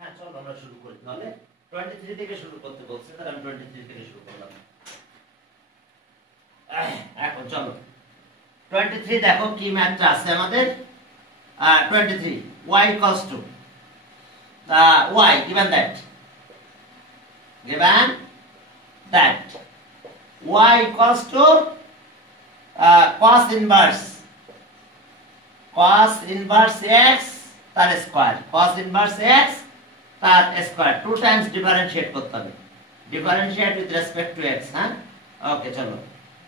হ্যাঁ চলো আমরা শুরু করি তাহলে 23 থেকে শুরু করতে বলছে তাহলে আমি 23 থেকে শুরু করলাম। এখন চলো 23 দেখো কি ম্যাথটা আছে আমাদের 23 y equals to y given that y equals to cos inverse x তার স্কয়ার cos inverse x তার স্কয়ার 2 টাইমস ডিফারেন্সিয়েট করতে হবে differentiate with respect to x হ্যাঁ ওকে চলো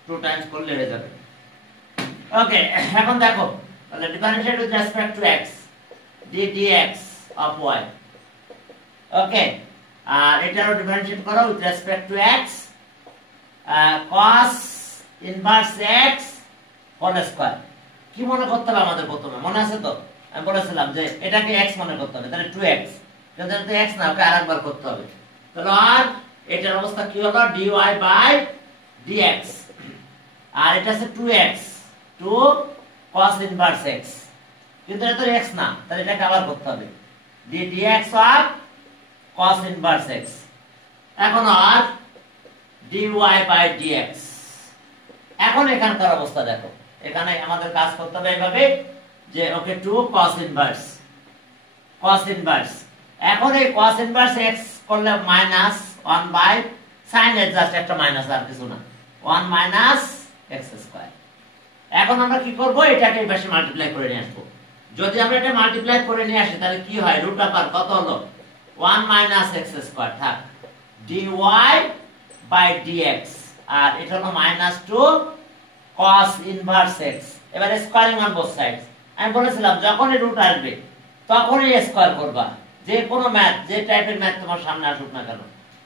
2 টাইমস করলে হয়ে যাবে ওকে এখন দেখো তাহলে differentiate with respect to x dx of y okay আর এটারও ডিফারেন্সিয়েট করো with respect to x cos inverse x whole square কি মনে করতে হবে আমাদের প্রথমে মনে আছে তো আমি বলেছিলাম যে এটাকে x মনে করতে হবে তাহলে 2x কিন্তু এটা x না ওকে আরেকবার করতে হবে তাহলে আর এটার অবস্থা কি হলো dy বাই dx আর এটা আছে 2x 2 cos inverse x কিন্তু এটা তো x না তাহলে এটাকে আবার করতে হবে dx of cos inverse x এখন আর dy বাই dx এখন এখানকার অবস্থা দেখো এখানে আমাদের কাজ করতে হবে এইভাবে যে ওকে 2 cos inverse এখন এই cos inverse x করলে মাইনাস 1 বাই sin এর জাস্ট একটা মাইনাস আর কিছু না 1 মাইনাস x স্কয়ার এখন আমরা কি করব এটাকে বেশি মাল্টিপ্লাই করে নিয়ে আসব যদি আমরা এটা মাল্টিপ্লাই করে নিয়ে আসি তাহলে কি হয় রুট আপার কত হলো 1 মাইনাস x স্কয়ার থাক dy বাই dx আর এটা হলো মাইনাস 2 cos inverse x এবারে স্কয়ারিং অন বোথ সাইডস আমি বলেছিলাম যখনই রুট আসবে তখনই স্কয়ার করবা যে কোনো ম্যাথ যে টাইপের ম্যাথ তোমার সামনে আসুক না কেন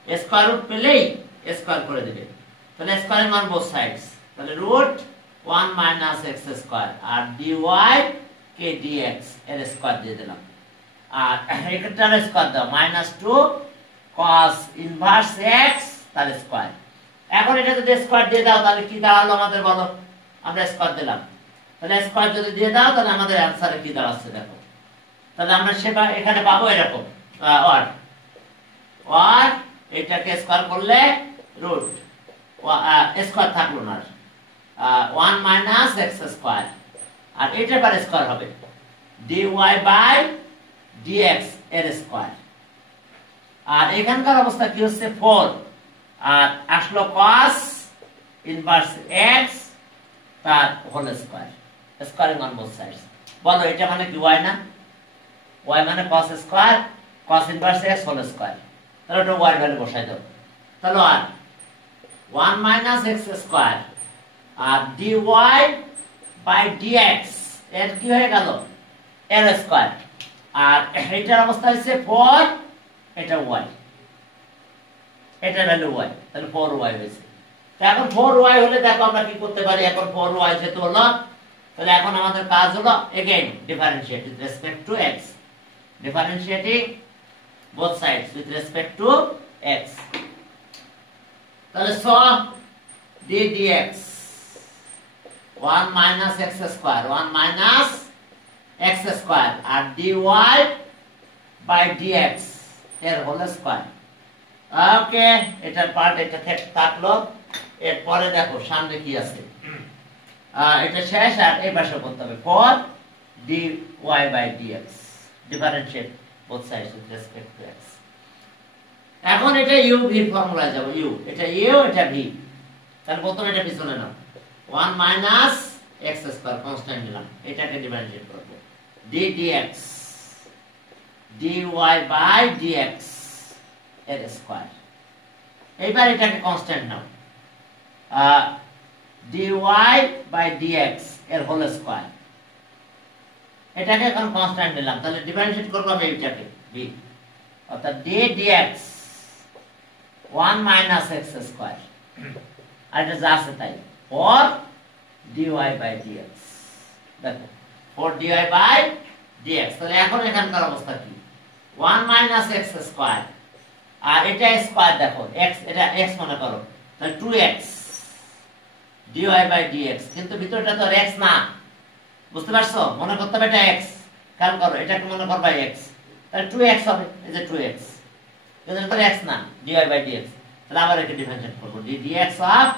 স্কয়ার রুট পেলেই স্কয়ার করে দিবে তাহলে স্কয়ারিং অন বোথ সাইডস তাহলে রুট 1 মাইনাস x স্কয়ার আর dy কে dx এর স্কয়ার দিয়ে দিলাম আর এটার স্কয়ার দাও মাইনাস 2 cos inverse x তার স্কয়ার এখন এটা যদি স্কয়ার দিয়ে দাও তাহলে কি দাঁড়ালো আমাদের বলো আমরা স্কয়ার দিলাম তাহলে স্কয়ার যদি দিয়ে দাও তাহলে আমাদের অ্যানসারে কি দাঁড়াচ্ছে দেখো তাহলে আমরা সেটা এখানে পাবো এরকম আর এটাকে স্কয়ার করলে রুট স্কয়ার থাকলো না 1 মাইনাস x স্কয়ার আর এটা পরে স্কয়ার হবে dy বাই dx এর স্কয়ার আর এখানকার অবস্থা কি হচ্ছে 4 আর আসলো cos inverse x তার whole square squaring on both sides বলো এটা মানে কি y না y মানে cos square cos inverse x whole square তাহলে এটা y এর ভ্যালু বসাই দাও তাহলে আর 1 মাইনাস x স্কয়ার আর dy বাই dx এর কি হয়ে গেল এর স্কয়ার আর এটার অবস্থা হচ্ছে 4 এটা y এটা ভ্যালু y তাহলে 4y হয়েছে এখন 4y হলে দেখো আমরা কি করতে পারি এখন 4y যেহেতু হলো তাহলে এখন আমাদের কাজ হলো again differentiate with respect to x differentiating both sides with respect to x তাহলে so dx 1 minus x square 1 minus x square আর dy by dx এর হোল স্কয়ার ওকে এটার পার্ট এটা থাকলো এরপরে দেখো সামনে কি আছে এটা শেষ আর এই পাশে করতে হবে 4 dy by dx differentiate both sides with respect to x এখন এটা u v ফর্মুলায় যাব u এটা u এটা v তাহলে প্রথমে এটা পিছনে নাও 1 মাইনাস x স্কয়ার কনস্ট্যান্ট নিলাম এটাকে ডিফারেন্সিয়েট করব dx dy by dx এর স্কয়ার এইবার এটাকে constant now dy by dx এর হোল স্কয়ার এটাকে এখন কনস্ট্যান্ট নিলাম তাহলে ডিফারেন্সিয়েট করব আমি এটাকে v অর্থাৎ dx 1 মাইনাস x স্কয়ার আর এটা যা আছে তাই 4 dy by dx দেখো 4 dy by dx তাহলে এখন এখানকার অবস্থা কি 1 মাইনাস x স্কয়ার আর এটা স্কয়ার দেখো x এটা x মনে করো তাহলে 2x dy by dx কিন্তু ভিতরটা তো x না বুঝতে পারছো মনে করতে হবে এটা x খেয়াল করো এটাকে মনে করবা x তাহলে 2x হবে, এই যে 2x, এটা তো x না, dy বাই dx, তাহলে আবার একে ডিফারেন্সিয়েট করব, dx অফ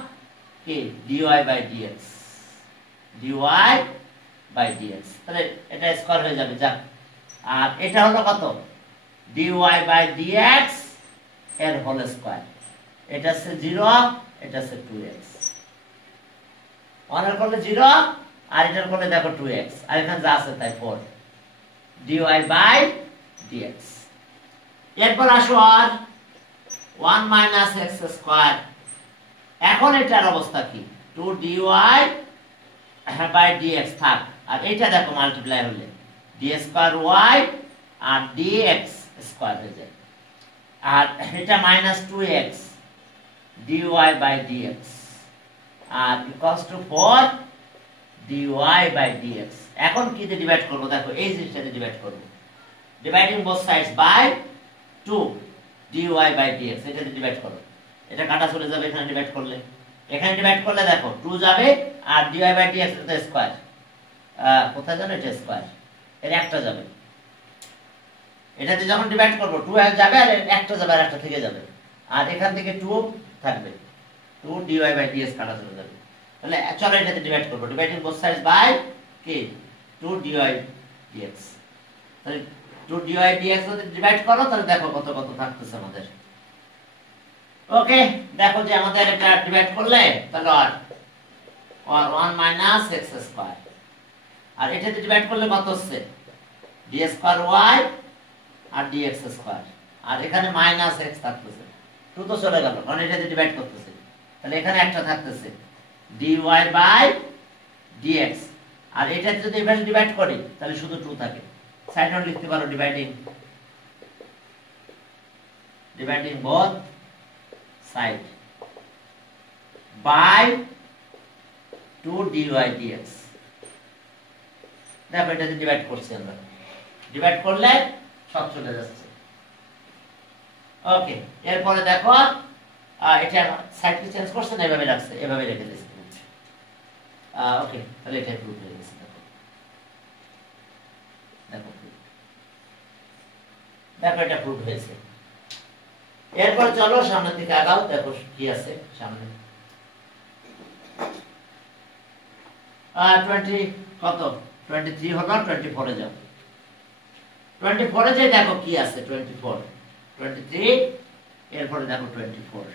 কি dy by dx, dy by dx, তাহলে এটা স্কয়ার হয়ে যাবে যাক। আর এটা হলো কত, dy বাই dx এর হোল স্কয়ার, এটা হচ্ছে 0, এটা হচ্ছে 2x, 1 এর করলে 0 আর এটার করলে দেখো 2x, আর এখানে যা আছে তাই 4 dy বাই dx। এরপর আসো আর 1 মাইনাস x স্কয়ার, এখন এটার অবস্থা কি, 2 dy বাই dx থাক, আর এটা দেখো মাল্টিপ্লাই হলে d স্কয়ার y আর dx স্কয়ার হয়ে যায়, আর এটা minus 2x dy by dx আর equals to 4 dy by dx। এখন কি দিয়ে ডিভাইড করব, দেখো এই জিনিসটাতে ডিভাইড করব, dividing both sides by 2 dy by dx, এটাতে ডিভাইড করো, এটা কাটা চলে যাবে এখানে ডিভাইড করলে, এখানে ডিভাইড করলে দেখো 2 যাবে আর dy বাই dx এর স্কয়ার, কোথায় যাবে, এটা স্কয়ার, এর একটা যাবে, এটাতে যখন ডিভাইড করব 2 যাবে আর একটা যাবে আর একটা থেকে যাবে, আর এখান থেকে 2 থাকবে, 2 dy বাই dx কাটা চলে যাবে, তাহলে চলো এটাতে ডিভাইড করব, ডিভাইডিং বোথ সাইডস বাই কি 2 dy dx, তাহলে 2 dy dx যদি ডিভাইড করো তাহলে দেখো কত কত থাকতেছে আমাদের। ওকে, দেখো যে আমাদের এটা ডিভাইড করলে তাহলে আর 1 মাইনাস x স্কয়ার, আর এটাতে ডিভাইড করলে কত হচ্ছে, d স্কয়ার y আর dx স্কয়ার, আর এখানে মাইনাস x থাকতেছে, 2 তো চলে গেল কারণ এটাতে ডিভাইড করতেছে, তাহলে এখানে একটা থাকতেছে dy বাই dx, আর এটাতে যদি এভাবে ডিভাইড করি তাহলে শুধু 2 থাকে, সাইড নোট লিখতে পারো, dividing both side by 2 dy dx, দেখো এটাতে ডিভাইড করছি আমরা, ডিভাইড করলে সব চলে যাচ্ছে। ওকে, এরপরে দেখো এটা সাইডকে চেঞ্জ করছে না, এভাবে রাখছে, এভাবে রেখে দিয়েছে, ওকে, তাহলে এটা প্রুফ হয়ে গেছে, দেখো দেখো এটা প্রুফ হয়েছে। এরপর চলো সামনের দিকে আগাও, দেখো কি আছে সামনে, 20 কত 23 হলো, 24 এ যাও, 24 এ যাই, দেখো কি আছে, 24 23, এরপরে দেখো 24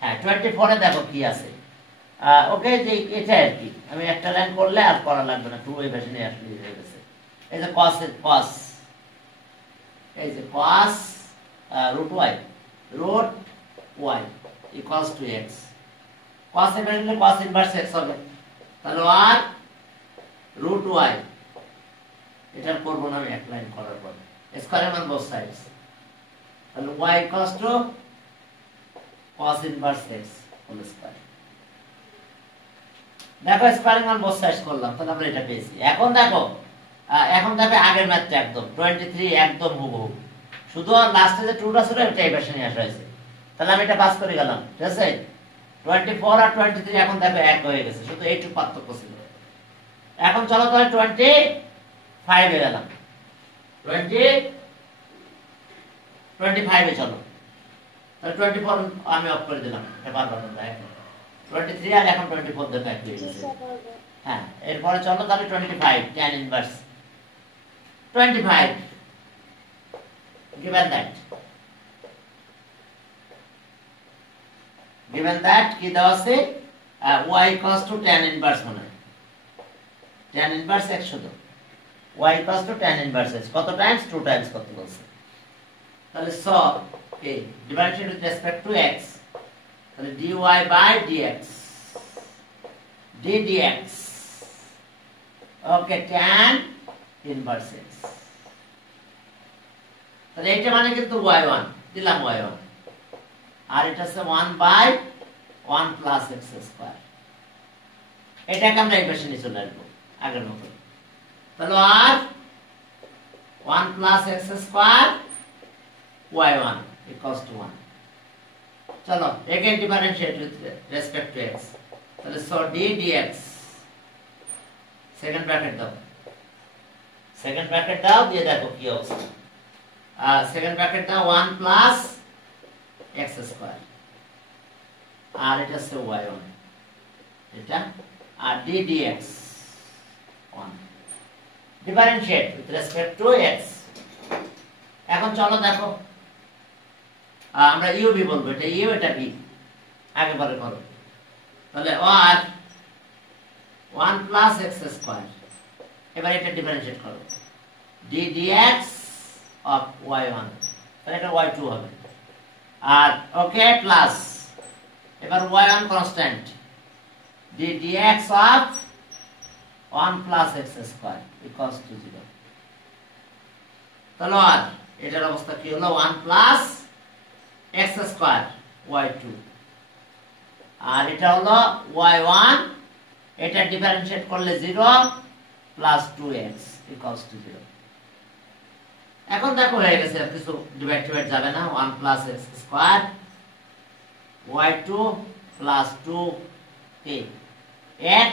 হ্যাঁ 24 এ দেখো কি আছে, ওকে, যে এটা আর কি আমি একটা লাইন করলে আর করা লাগবে না, 2 এই ভার্সনে আসলে হয়ে গেছে, এই যে cos এর cos, এই যে cos root y equals to x, cos এর ভার্সনে cos ইনভার্স x হবে, তাহলে আর root y, এটা করব না আমি এক লাইন করার পর, স্কয়ার অন বোথ সাইডস, তাহলে y equals to cos inverse x whole square, দেখো স্কয়ারিং অন বোথ সাইডস করলাম, তাহলে আমরা এটা পেয়েছি। এখন দেখো আগের ম্যাথটা একদম 23 একদম হুবহু, শুধু লাস্টে যে 2টা ছিল এটা এই ভার্সনে আসা হয়েছে, তাহলে আমি এটা পাস করে গেলাম, ঠিক আছে, 24 আর 23 এখন দেখো এক হয়ে গেছে, শুধু এইটুকু পার্থক্য ছিল। এখন চলো তাহলে 25 এ গেলাম, 25 এ চলো, তাহলে 24 আমি অফ করে দিলাম, এটা পারলাম না, এখন 23 আর এখন 24 দেখো এক হয়ে গেছে, হ্যাঁ, এরপরে চলো তাহলে 25 tan ইনভার্স 25 given that কি দেওয়া আছে, y equals to tan inverse, মানে tan ইনভার্স x শুধু, y equals to tan inverse x কত টাইমস, 2 টাইমস করতে বলছে, তাহলে so okay differentiate with respect to x, তাহলে dy by dx ddx, okay, tan inverse x, তাহলে এটা মানে কিন্তু y1 দিলাম, y1, আর এটা হচ্ছে 1 বাই 1 প্লাস x স্কয়ার, এটাকে আমরা এই ভার্সনে চলে আসবো আগের মতো, তাহলে আর 1 plus x square y1 equals to 1, চলো again differentiate with respect to x, তাহলে so d dx second bracket দাও, সেকেন্ড ব্র্যাকেট দাও, দিয়ে দেখো কি অবস্থা। সেকেন্ড ব্র্যাকেট দাও 1 প্লাস x স্কয়ার, আর এটা হচ্ছে y1, এটা আর d dx 1 differentiate with respect to x। এখন চলো দেখো, আমরা ইউ বি বলবো, এটা ইউ এটা বি, আগে পরে করো। তাহলে আর 1 প্লাস এক্স স্কয়ার, এবার এটা ডিফারেনশিয়েট করো, d dx অফ y1, তাহলে এটা y2 হবে। আর ওকে প্লাস, এবার y1 constant, d dx of 1 plus x square equals to 0। তাহলে আর এটার অবস্থা কি হলো, 1 প্লাস এক্স স্কয়ার y2, আর এটা হলো y1, এটা ডিফারেনশিয়েট করলে 0 প্লাস 2x ইকুয়ালস টু 0। এখন দেখো হয়ে গেছে, কিছু ডিভাইড ডিভাইড যাবে না, 1 plus x square y2 plus 2k x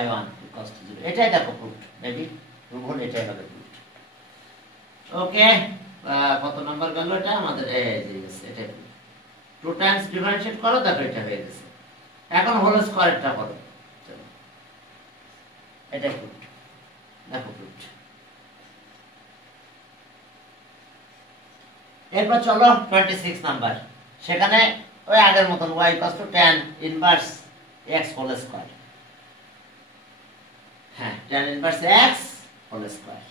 y1 equals to 0। এটাই দেখো প্রুফড, মেবি প্রুফ হলে এটাই হবে প্রুফড। ওকে, কত নাম্বার গেল এটা আমাদের, এই যে গেছে, এটাই 2 টাইমস ডিফারেনশিয়েট করো, দেখো এটা হয়ে গেছে। এখন হোল স্কয়ারটা করো, চলো এটা প্রুফড, দেখো প্রুফড। এরপর চলো 26 নাম্বার, সেখানে ওই আগের মতন y tan inverse x whole square, হ্যাঁ tan inverse x whole square.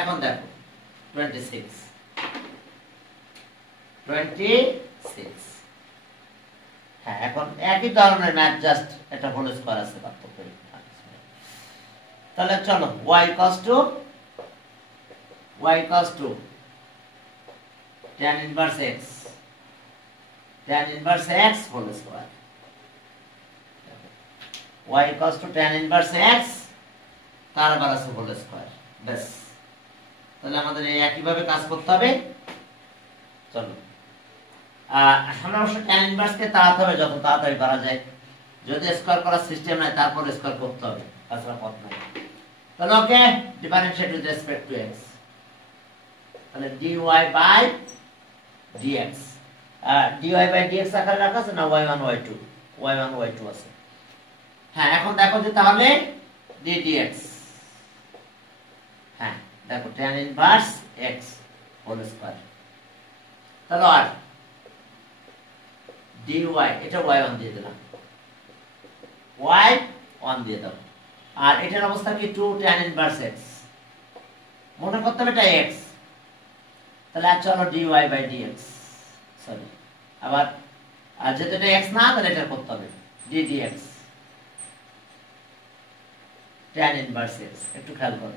এখন দেখো 26, হ্যাঁ এখন একই ধরনের ম্যাথ, জাস্ট এটা হোল স্কয়ার আছে পার্থক্য। তাহলে চলো y tan inverse x whole square, y tan inverse x তার আবার আছে হোল স্কয়ার, ব্যাস। তাহলে আমাদের এই একই ভাবে কাজ করতে হবে। চলো আমরা অবশ্য tan inverse কে তাড়াতে হবে যত তাড়াতাড়ি পারা যায়, যদি স্কয়ার করার সিস্টেম নাই তারপর স্কয়ার করতে হবে, তাছাড়া পথ নাই। তাহলে okay, differentiate with respect to x, তাহলে dy by dx, dy by dx আকারে রাখা আছে না, y1 y2 আছে। হ্যাঁ এখন দেখো যে তাহলে d dx, হ্যাঁ দেখো tan inverse x whole square, তাহলে আর dy, এটা y1 দিয়ে দিলাম, y1 দিয়ে দাও, আর এটার অবস্থা কি 2 tan ইনভার্স x, মনে করতে হবে এটা x, তাহলে আর চলো dy বাই dx, সরি আবার, আর যেটা এটা x না, তাহলে এটা করতে হবে d dx tan inverse x, একটু খেয়াল করো।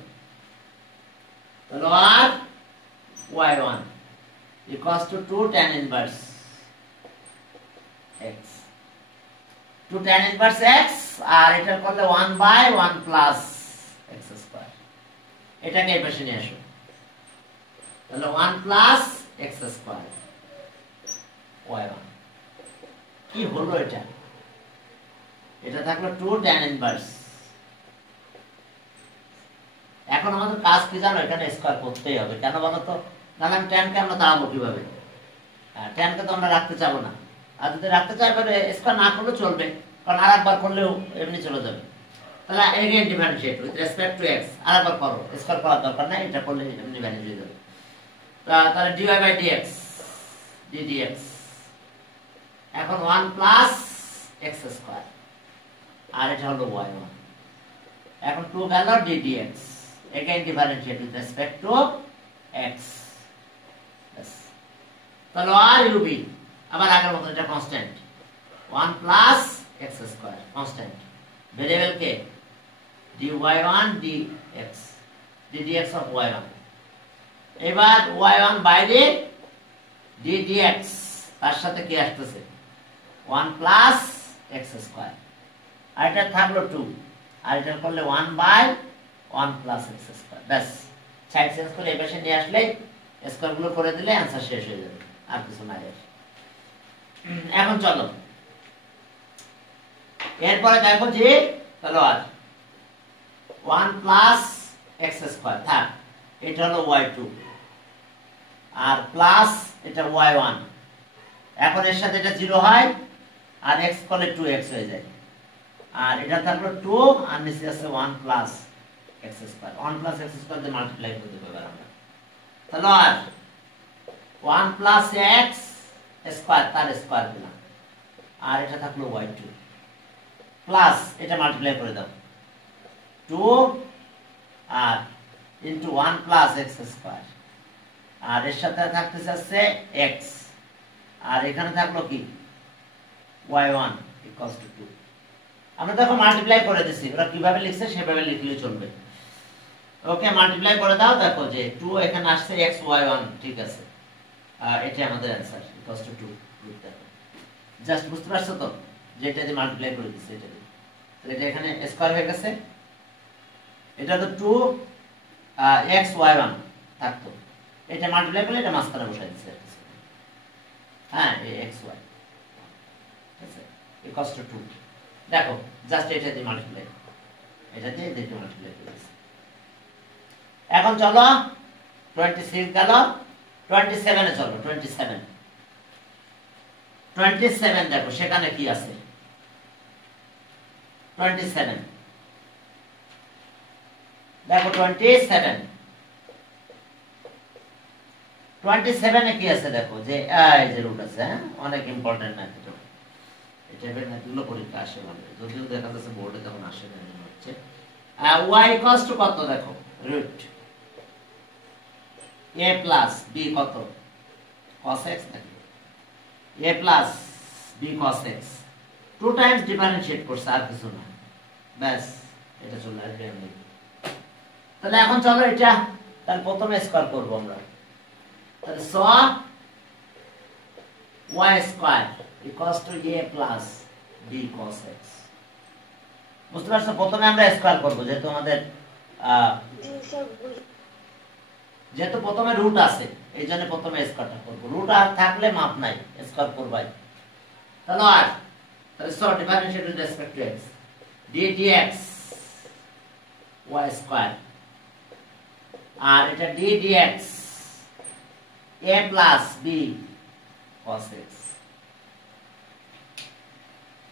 তাহলে আর y1 equals two 2 tan inverse x, 2 tan inverse x, আর এটা করলে 1 বাই 1 প্লাস x স্কয়ার, এটাকে এই পাশে নিয়ে আসো, তাহলে 1 প্লাস x স্কয়ার y1, কি হলো এটা, এটা থাকলো 2 tan ইনভার্স। এখন আমাদের কাজ কি জানো, এখানে স্কয়ার করতেই হবে, কেন বলো তো, না আমি tan কে আমরা দাঁড়াবো কিভাবে, tan কে তো আমরা রাখতে চাবো না, আর যদি রাখতে চাই তাহলে স্কয়ার না করলে চলবে, কারণ আরেকবার করলেও এমনি চলে যাবে। তাহলে again differentiate with respect to x, আরেকবার করো, স্কয়ার করার দরকার নাই, এটা করলে এমনি ভ্যানিশ হয়ে যাবে। তাহলে dy by dx, d dx, এখন 1 প্লাস x স্কয়ার, আর এটা হলো y1, এখন 2 গেল d dx, again differentiate with respect to x, বাস। তাহলে আর ub, আবার আগের মতো এটা constant, 1 plus x square constant, variable K dy1 dx, d dx of y1, এবার y1 বাইরে, d dx তার সাথে কি আসতেছে 1 প্লাস x স্কয়ার, আর এটা থাকলো 2, আর এটা করলে 1 বাই 1 প্লাস x স্কয়ার, ব্যাস। সাইড চেঞ্জ করে এই পাশে নিয়ে আসলে স্কয়ার গুলো করে দিলে आंसर শেষ হয়ে যাবে, আর কিছু নাই। এখন চলো এরপরে দেখো যে, চলো আর 1 প্লাস এক্স স্কয়ার থাক, এটা হলো y2 আর প্লাস এটা y1। এখন এর সাথে এটা 0 হয় আর x করলে 2x হয়ে যায়, আর এটা থাকলো 2 আর নিচে আছে 1 plus x square. 1 plus x square দিয়ে মাল্টিপ্লাই করতে পারবো আমরা, তাহলে আর 1 প্লাস এক্স স্কয়ার তার স্কয়ার দিলাম, আর এটা থাকলো y2 প্লাস এটা মাল্টিপ্লাই করে দাও 2 আর ইনটু 1 প্লাস এক্স স্কয়ার, আর এর সাথে থাকতে যাচ্ছে x, আর এখানে থাকলো কি y1 ইকুয়ালস টু 2। আমরা দেখো মাল্টিপ্লাই করে দিছি, ওরা কিভাবে লিখছে সেভাবে লিখলে চলবে। ওকে, মাল্টিপ্লাই করে দাও, দেখো যে 2 এখানে আসছে x y1, ঠিক আছে, আর এটা আমাদের অ্যানসার ইকুয়ালস টু 2। জাস্ট বুঝতে পারছো তো যে এটা দিয়ে মাল্টিপ্লাই করে দিছি, এটা দিয়ে তাহলে এটা এখানে স্কয়ার হয়ে গেছে। এটা তো 2 x y1 থাকতো, এটা মাল্টিপ্লাই করলে এটা মাঝখানে বসাই দিছি, হ্যাঁ এই x y, ঠিক আছে, ইকুয়ালস টু 2। দেখো জাস্ট এটা দিয়ে মাল্টিপ্লাই, এটা দিয়ে এটা মাল্টিপ্লাই করে দিছি। এখন চলো 26 গেল, 27 এ চলো। 27 দেখো সেখানে কি আছে। 27 দেখো 27 এ কি আছে দেখো, যে এই যে রুট আছে, হ্যাঁ অনেক ইম্পর্টেন্ট ম্যাথ এটা। এটা বের ম্যাথগুলো পরীক্ষা আসে মানে, যদিও দেখা যাচ্ছে বোর্ডে তখন আসে না, হচ্ছে y ইকুয়ালস টু কত দেখো, রুট a প্লাস b কত cos x নাকি a plus b cos x 2 Times differentiate করছে আর কিছু না, ব্যাস এটা চলে আসবে এমনি। তাহলে এখন চলো এটা তাহলে প্রথমে স্কয়ার করব আমরা, তাহলে স y square equals to a plus b cos x। বুঝতে পারছো, প্রথমে আমরা স্কয়ার করব, যেহেতু আমাদের যেহেতু প্রথমে রুট আছে এই জন্য প্রথমে স্কয়ারটা করব, রুট আর থাকলে মাপ নাই, স্কয়ার করবাই। তাহলে আর তাহলে so differentiate with respect to x d dx y square, আর এটা d dx a plus b cos x।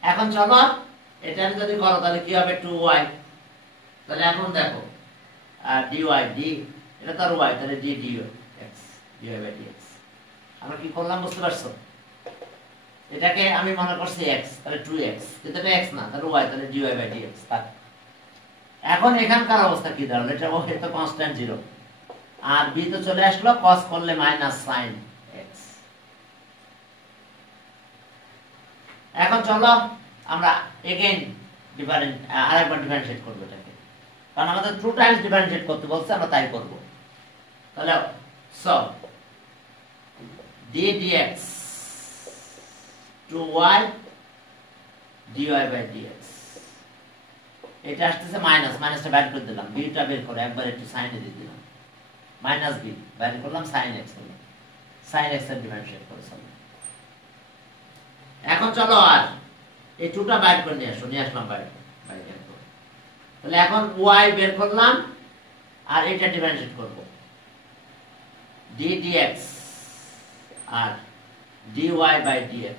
এখন চলো এটা যদি করো তাহলে কি হবে 2y, তাহলে এখন দেখো dy d এটা তার y, তাহলে d dx dy by dx। আমরা কি করলাম বুঝতে পারছো, এটাকে আমি মনে করছি x, তাহলে 2x, কিন্তু এটা x না, তাহলে y, তাহলে dy by dx। এখন এখানকার অবস্থা কি দাঁড়ালো, এটা ওকে তো কনস্ট্যান্ট 0 আর b তো চলে আসলো, cos করলে মাইনাস sin x। এখন চলো আমরা এগেইন আরেকবার ডিফারেন্সিয়েট করব এটাকে, কারণ আমাদের 2 টাইমস ডিফারেন্সিয়েট করতে বলছে, আমরা তাই করব। তাহলে so d dx 2y dy by dx, এটা আসছে মাইনাস, মাইনাসটা বের করে দিলাম, b টা বের করে একবার একটু সাইনে দিয়ে দিলাম, মাইনাস b বের করলাম, sin x হলো, sin x এর ডিফারেন্সিয়েট করেছিলাম। এখন চলো আর এই 2 টা বের করে নিয়ে আসলাম বাইরে, তাহলে এখন y বের করলাম আর এটা ডিফারেন্সিয়েট করব, d dx আর dy by dx।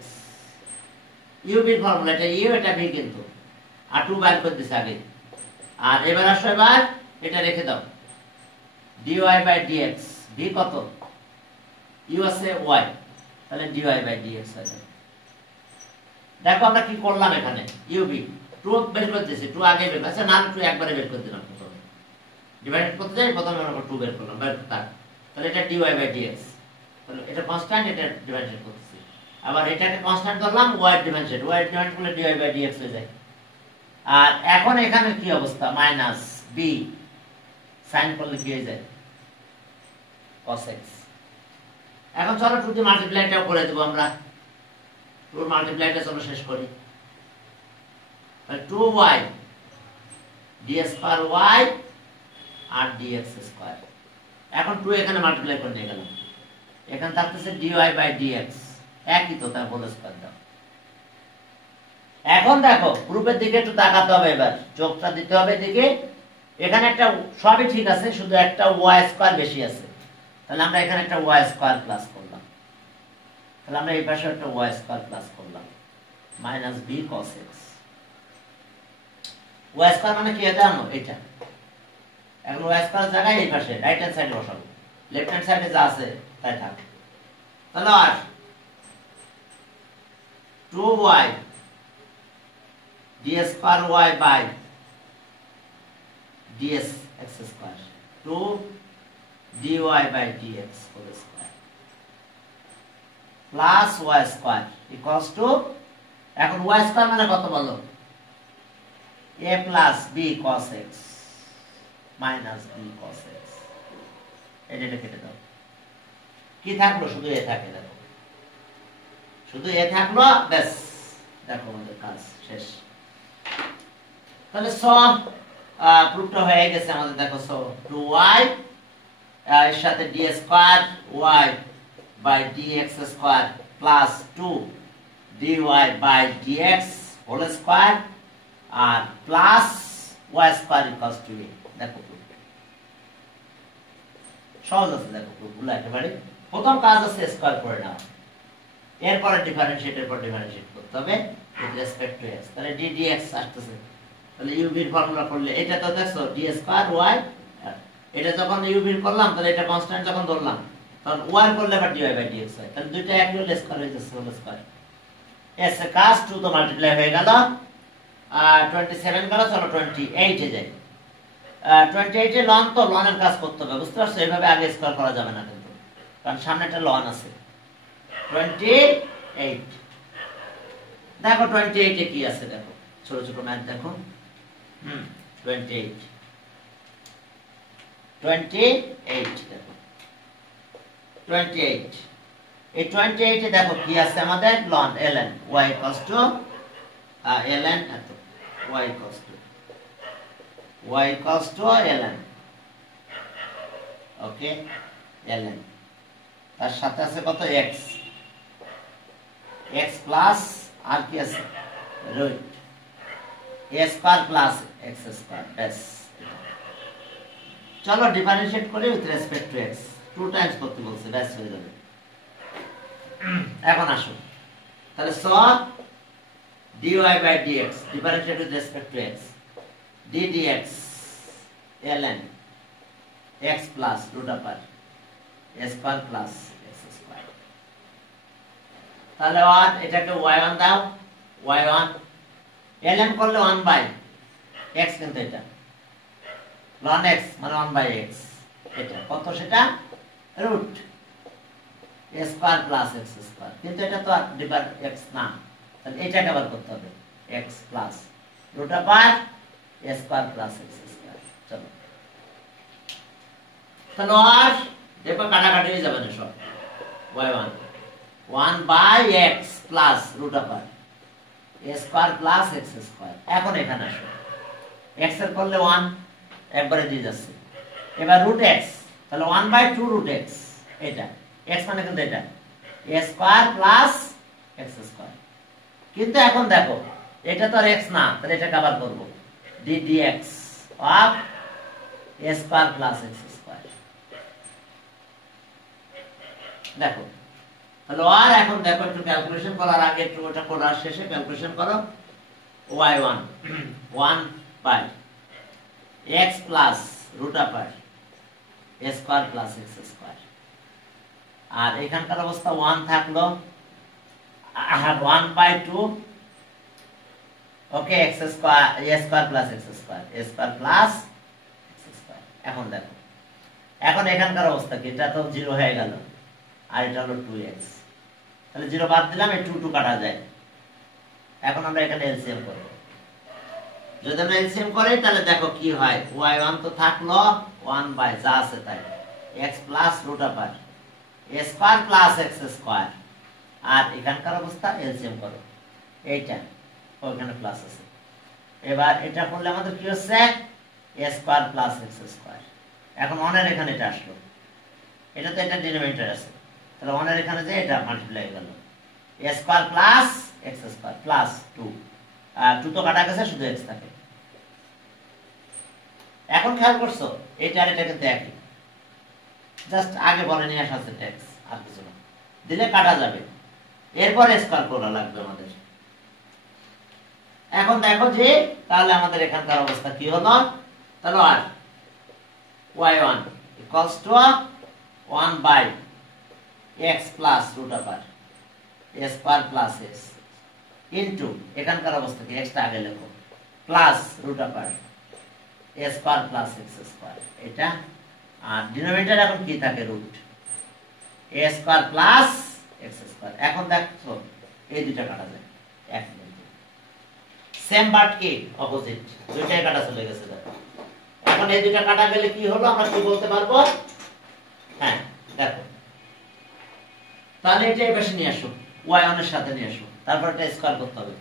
u b formula, এটা u এটা v, কিন্তু আর 2 বের করে দিছে আগে, আর এবার আসো এবার এটা রেখে দাও, dy by dx v কত, u আছে y, তাহলে dy by dx হয়ে যাবে। দেখো আমরা কি করলাম এখানে, u b 2 বের করে দিয়েছি, 2 আগে বের করেছে না, 2 একবারে বের করে দিলাম, প্রথমে ডিভাইড করতে যাই প্রথমে আমরা 2 বের করলাম, বের থাক, তাহলে এটা dy by dx, তাহলে এটা কনস্ট্যান্ট, এটা ডিভাইডেড করতেছি, আবার এটাকে কনস্ট্যান্ট করলাম, y ডিভাইডেড, y ডিভাইড করলে dy by dx হয়ে যায়। আর এখন এখানে কি অবস্থা, মাইনাস b sin করলে কি হয়ে যায় cos x। এখন চলো 2 দিয়ে মাল্টিপ্লাইটাও করে দেব আমরা, 2 মাল্টিপ্লাইটা চলো শেষ করি, তাহলে 2y d স্কয়ার y আর dx স্কয়ার। এখন 2 এখানে মাল্টিপ্লাই করে নিয়ে গেলাম, এখানে থাকতেছে dy by dx, একই তো, তার হোল স্কয়ার দাও। এখন দেখো গ্রুপের দিকে একটু তাকাতে হবে, এবার চোখটা দিতে হবে এদিকে, এখানে একটা সবই ঠিক আছে, শুধু একটা ওয়াই স্কয়ার বেশি আছে। তাহলে আমরা এখানে একটা ওয়াই স্কয়ার প্লাস করলাম, তাহলে আমরা এই পাশে একটা ওয়াই স্কয়ার প্লাস করলাম minus B cos x. Y square মানে কি জানো? এটা এখন ওয়াই স্কয়ার জায়গায় এই পাশে রাইট হ্যান্ড সাইডে বসাবো, লেফট হ্যান্ড সাইডে যা আছে তাই থাক। তাহলে আর 2y d square y by ds x square 2 dy by dx whole square plus y square equals to, এখন y স্কয়ার মানে কত বলো? a plus b cos x minus b cos x। এটা কেটে দাও, কি থাকলো? শুধু a থাকে, দেখো শুধু a থাকলো, ব্যাস দেখো আমাদের কাজ শেষ। তাহলে প্রুফটা হয়ে গেছে আমাদের, দেখো 2y এর সাথে d square y by dx square plus 2 dy by dx whole square আর plus y square equals to a। দেখো সহজ আছে, দেখো প্রুফগুলো একেবারে। প্রথম কাজ আছে স্কয়ার করে নাও, এরপরে ডিফারেন্সিয়েটের পর ডিফারেন্সিয়েট করতে হবে উইথ রেসপেক্ট টু x। তাহলে d dx আসতেছে, তাহলে u এর ফর্মুলা করলে এটা তো দেখছো d স্কয়ার y, এটা যখন u বের করলাম তাহলে এটা কনস্ট্যান্ট যখন ধরলাম তখন y করলে আবার dy বাই dx হয়, তাহলে দুইটা একই হলে স্কয়ার হয়ে যাচ্ছে হোল স্কয়ার। s এর কাজ 2 তো মাল্টিপ্লাই হয়ে গেল, 27 গেল, চলো 28 এ যাই। 28 এ লন, তো লনের কাজ করতে হবে, বুঝতে পারছো? এইভাবে আগে স্কয়ার করা যাবে না কিন্তু, কারণ সামনে একটা লন আছে। 28 দেখো 28 এ কি আছে, দেখো ছোট ছোট ম্যাথ দেখো। 28 দেখো 28 এই 28 এ দেখো কি আছে আমাদের? ln ln y equals to ln এত y equals to ln, okay ln তার সাথে আছে কত? x প্লাস আর কি আছে? Root a square plus x square, ব্যাস। চলো ডিফারেন্সিয়েট করি with respect to x, 2 times করতে বলছে, ব্যাস হয়ে যাবে। এখন আসো, তাহলে dy by dx differentiate with respect to x, d dx ln x plus root upper a square plus x square. তাহলে 1 এটাকে y1 দাও, y1 ln করলে 1 বাই x, কিন্তু এটা ln x মানে 1 বাই x, এটা কত? সেটা root a square plus x square, কিন্তু এটা তো ডিভাইড x না, তাহলে এটাকে আবার করতে হবে x plus root upper a square plus x square. চলো তাহলে আর দেখো কাটাকাটি হয়ে যাবে না সব, y1 1 by x plus root upper a square plus x square. এখন এখানে আসো, x এর করলে 1 একবারে দিয়ে যাচ্ছে, এবার রুট x, তাহলে 1 বাই 2 রুট x, এটা x মানে কিন্তু এটা a square plus x square. কিন্তু এখন দেখো এটা তো আর x না, তাহলে এটাকে আবার করব d dx of a square plus x square. দেখো তাহলে আর এখন দেখো একটু ক্যালকুলেশন করার আগে একটু ওটা করার শেষে ক্যালকুলেশন করো, y1 1 by x plus root upper a square plus x square, আর এখানকার অবস্থা 1 থাকলো, আর 1 by 2 okay x square a square plus x square, a square plus x square. এখন দেখো এখন এখানকার অবস্থা কি? এটা তো 0 হয়ে গেল, আর এটা হলো 2x, তাহলে 0 বাদ দিলাম, এই 2 কাটা যায়। এখন আমরা এখানে এলসিএম করব, যদি আমরা এলসিএম করি তাহলে দেখো কি হয়, y1 তো থাকলো 1 বাই যা আছে তাই x plus root upper a square plus x square, আর এখানকার অবস্থা এলসিএম করো, এইটা ওখানে প্লাস আছে। এবার এটা করলে আমাদের কি হচ্ছে? a square plus x square. এখন 1 এর এখানে এটা আসলো, এটা তো এটা ডিনোমিনেটর আছে, তাহলে 1 এর এখানে যে এটা মাল্টিপ্লাই হয়ে গেল a square plus x square plus 2, আর 2 তো কাটা গেছে, শুধু x থাকে। এখন খেয়াল করছো এটা আর এটা কিন্তু একই, জাস্ট আগে বলে নিয়ে আসা আছে ট্যাক্স, আর কিছু না, দিলে কাটা যাবে, এরপর স্কয়ার করা লাগবে আমাদের। এখন দেখো যে তাহলে আমাদের এখানকার অবস্থা কি হলো, তাহলে আর y1 equals to 1 by x plus root over a square plus s into এখানকার অবস্থা কি, x টা আগে লেখো, plus root over a square plus x square, এটা আর ডিনোমিনেটর এখন কি থাকে, root a square plus x square। এখন দেখো এই দুটো কাটা যায়, এক সেম বাট কি অপোজিট, দুইটাই কাটা চলে গেছে। দেখো এখন এই দুটো কাটা গেলে কি হলো আমরা কি বলতে পারবো, হ্যাঁ দেখো তাহলে এটা এই পাশে নিয়ে আসো, y1 এর সাথে নিয়ে আসো, তারপর এটা স্কয়ার করতে হবে,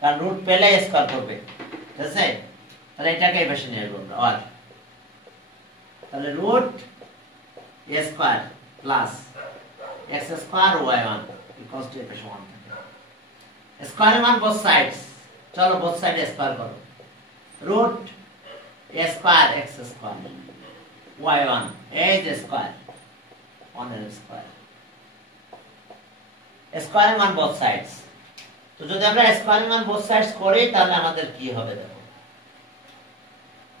কারণ রুট পেলে স্কয়ার করবে, ঠিক আছে? তাহলে এটাকে এই পাশে নিয়ে আসবো আমরা, আর তাহলে root a square plus x square y1 equals to এই পাশে 1 থাকে, স্কয়ারের মান বোথ সাইডস, চলো বোথ সাইডে স্কয়ার করো, root a square x square y1 এই যে স্কয়ার 1 এর স্কয়ার, স্কয়ারের মান বোথ সাইডস। তো যদি আমরা স্কয়ারের মান বোথ সাইডস করি তাহলে আমাদের কি হবে দেখো,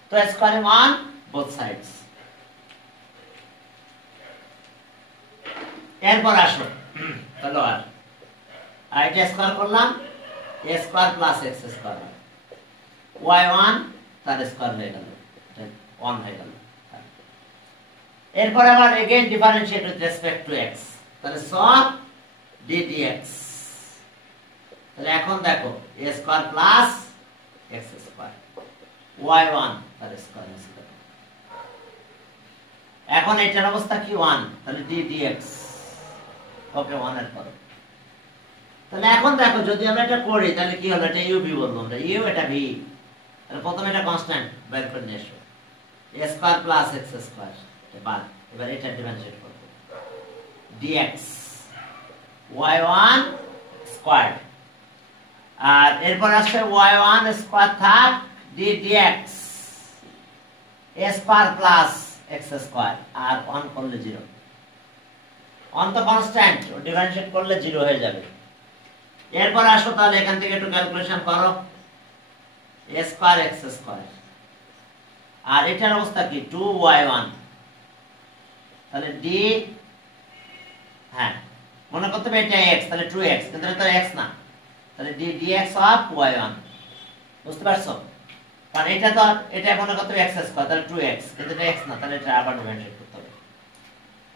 তো স্কয়ারের মান বোথ সাইডস, এরপর আসো তাহলে আর এটা স্কয়ার করলাম, a square plus x square y1 তার স্কয়ার হয়ে গেল, 1 হয়ে গেল। এরপর আবার again differentiate with respect to x, তাহলে সব d dx, তাহলে এখন দেখো a square plus x square y1 তার স্কয়ার হয়েছে, এখন এটার অবস্থা কি 1, তাহলে d dx, ওকে 1 এর পরে। তাহলে এখন দেখো যদি আমরা এটা করি তাহলে কি হলো, এটা u b বলবো আমরা, u এটা v, তাহলে প্রথমে এটা কনস্ট্যান্ট বের করে নিয়ে এসো, a square plus x square, এবার এটা ডিফারেনশিয়েট করব, dx y1 স্কয়ার, আর এরপর আসছে y1 স্কয়ার থাক d dx a square plus x square, আর 1 করলে 0, 1 তো কনস্ট্যান্ট, ডিফারেনশিয়েট করলে 0 হয়ে যাবে। এরপর আসো তাহলে এখান থেকে একটু ক্যালকুলেশন করো, a স্কয়ার x স্কয়ার, আর এটার অবস্থা কি 2y1, তাহলে d, হ্যাঁ মনে করতে হবে এটা x, তাহলে 2x, কিন্তু এটা তো x না, তাহলে d dx অফ y1, বুঝতে পারছো? কারণ এটা তো এটা মনে করতে হবে x স্কয়ার, তাহলে 2x, কিন্তু এটা x না, তাহলে এটা আবার ডিফারেনশিয়েট করতে হবে।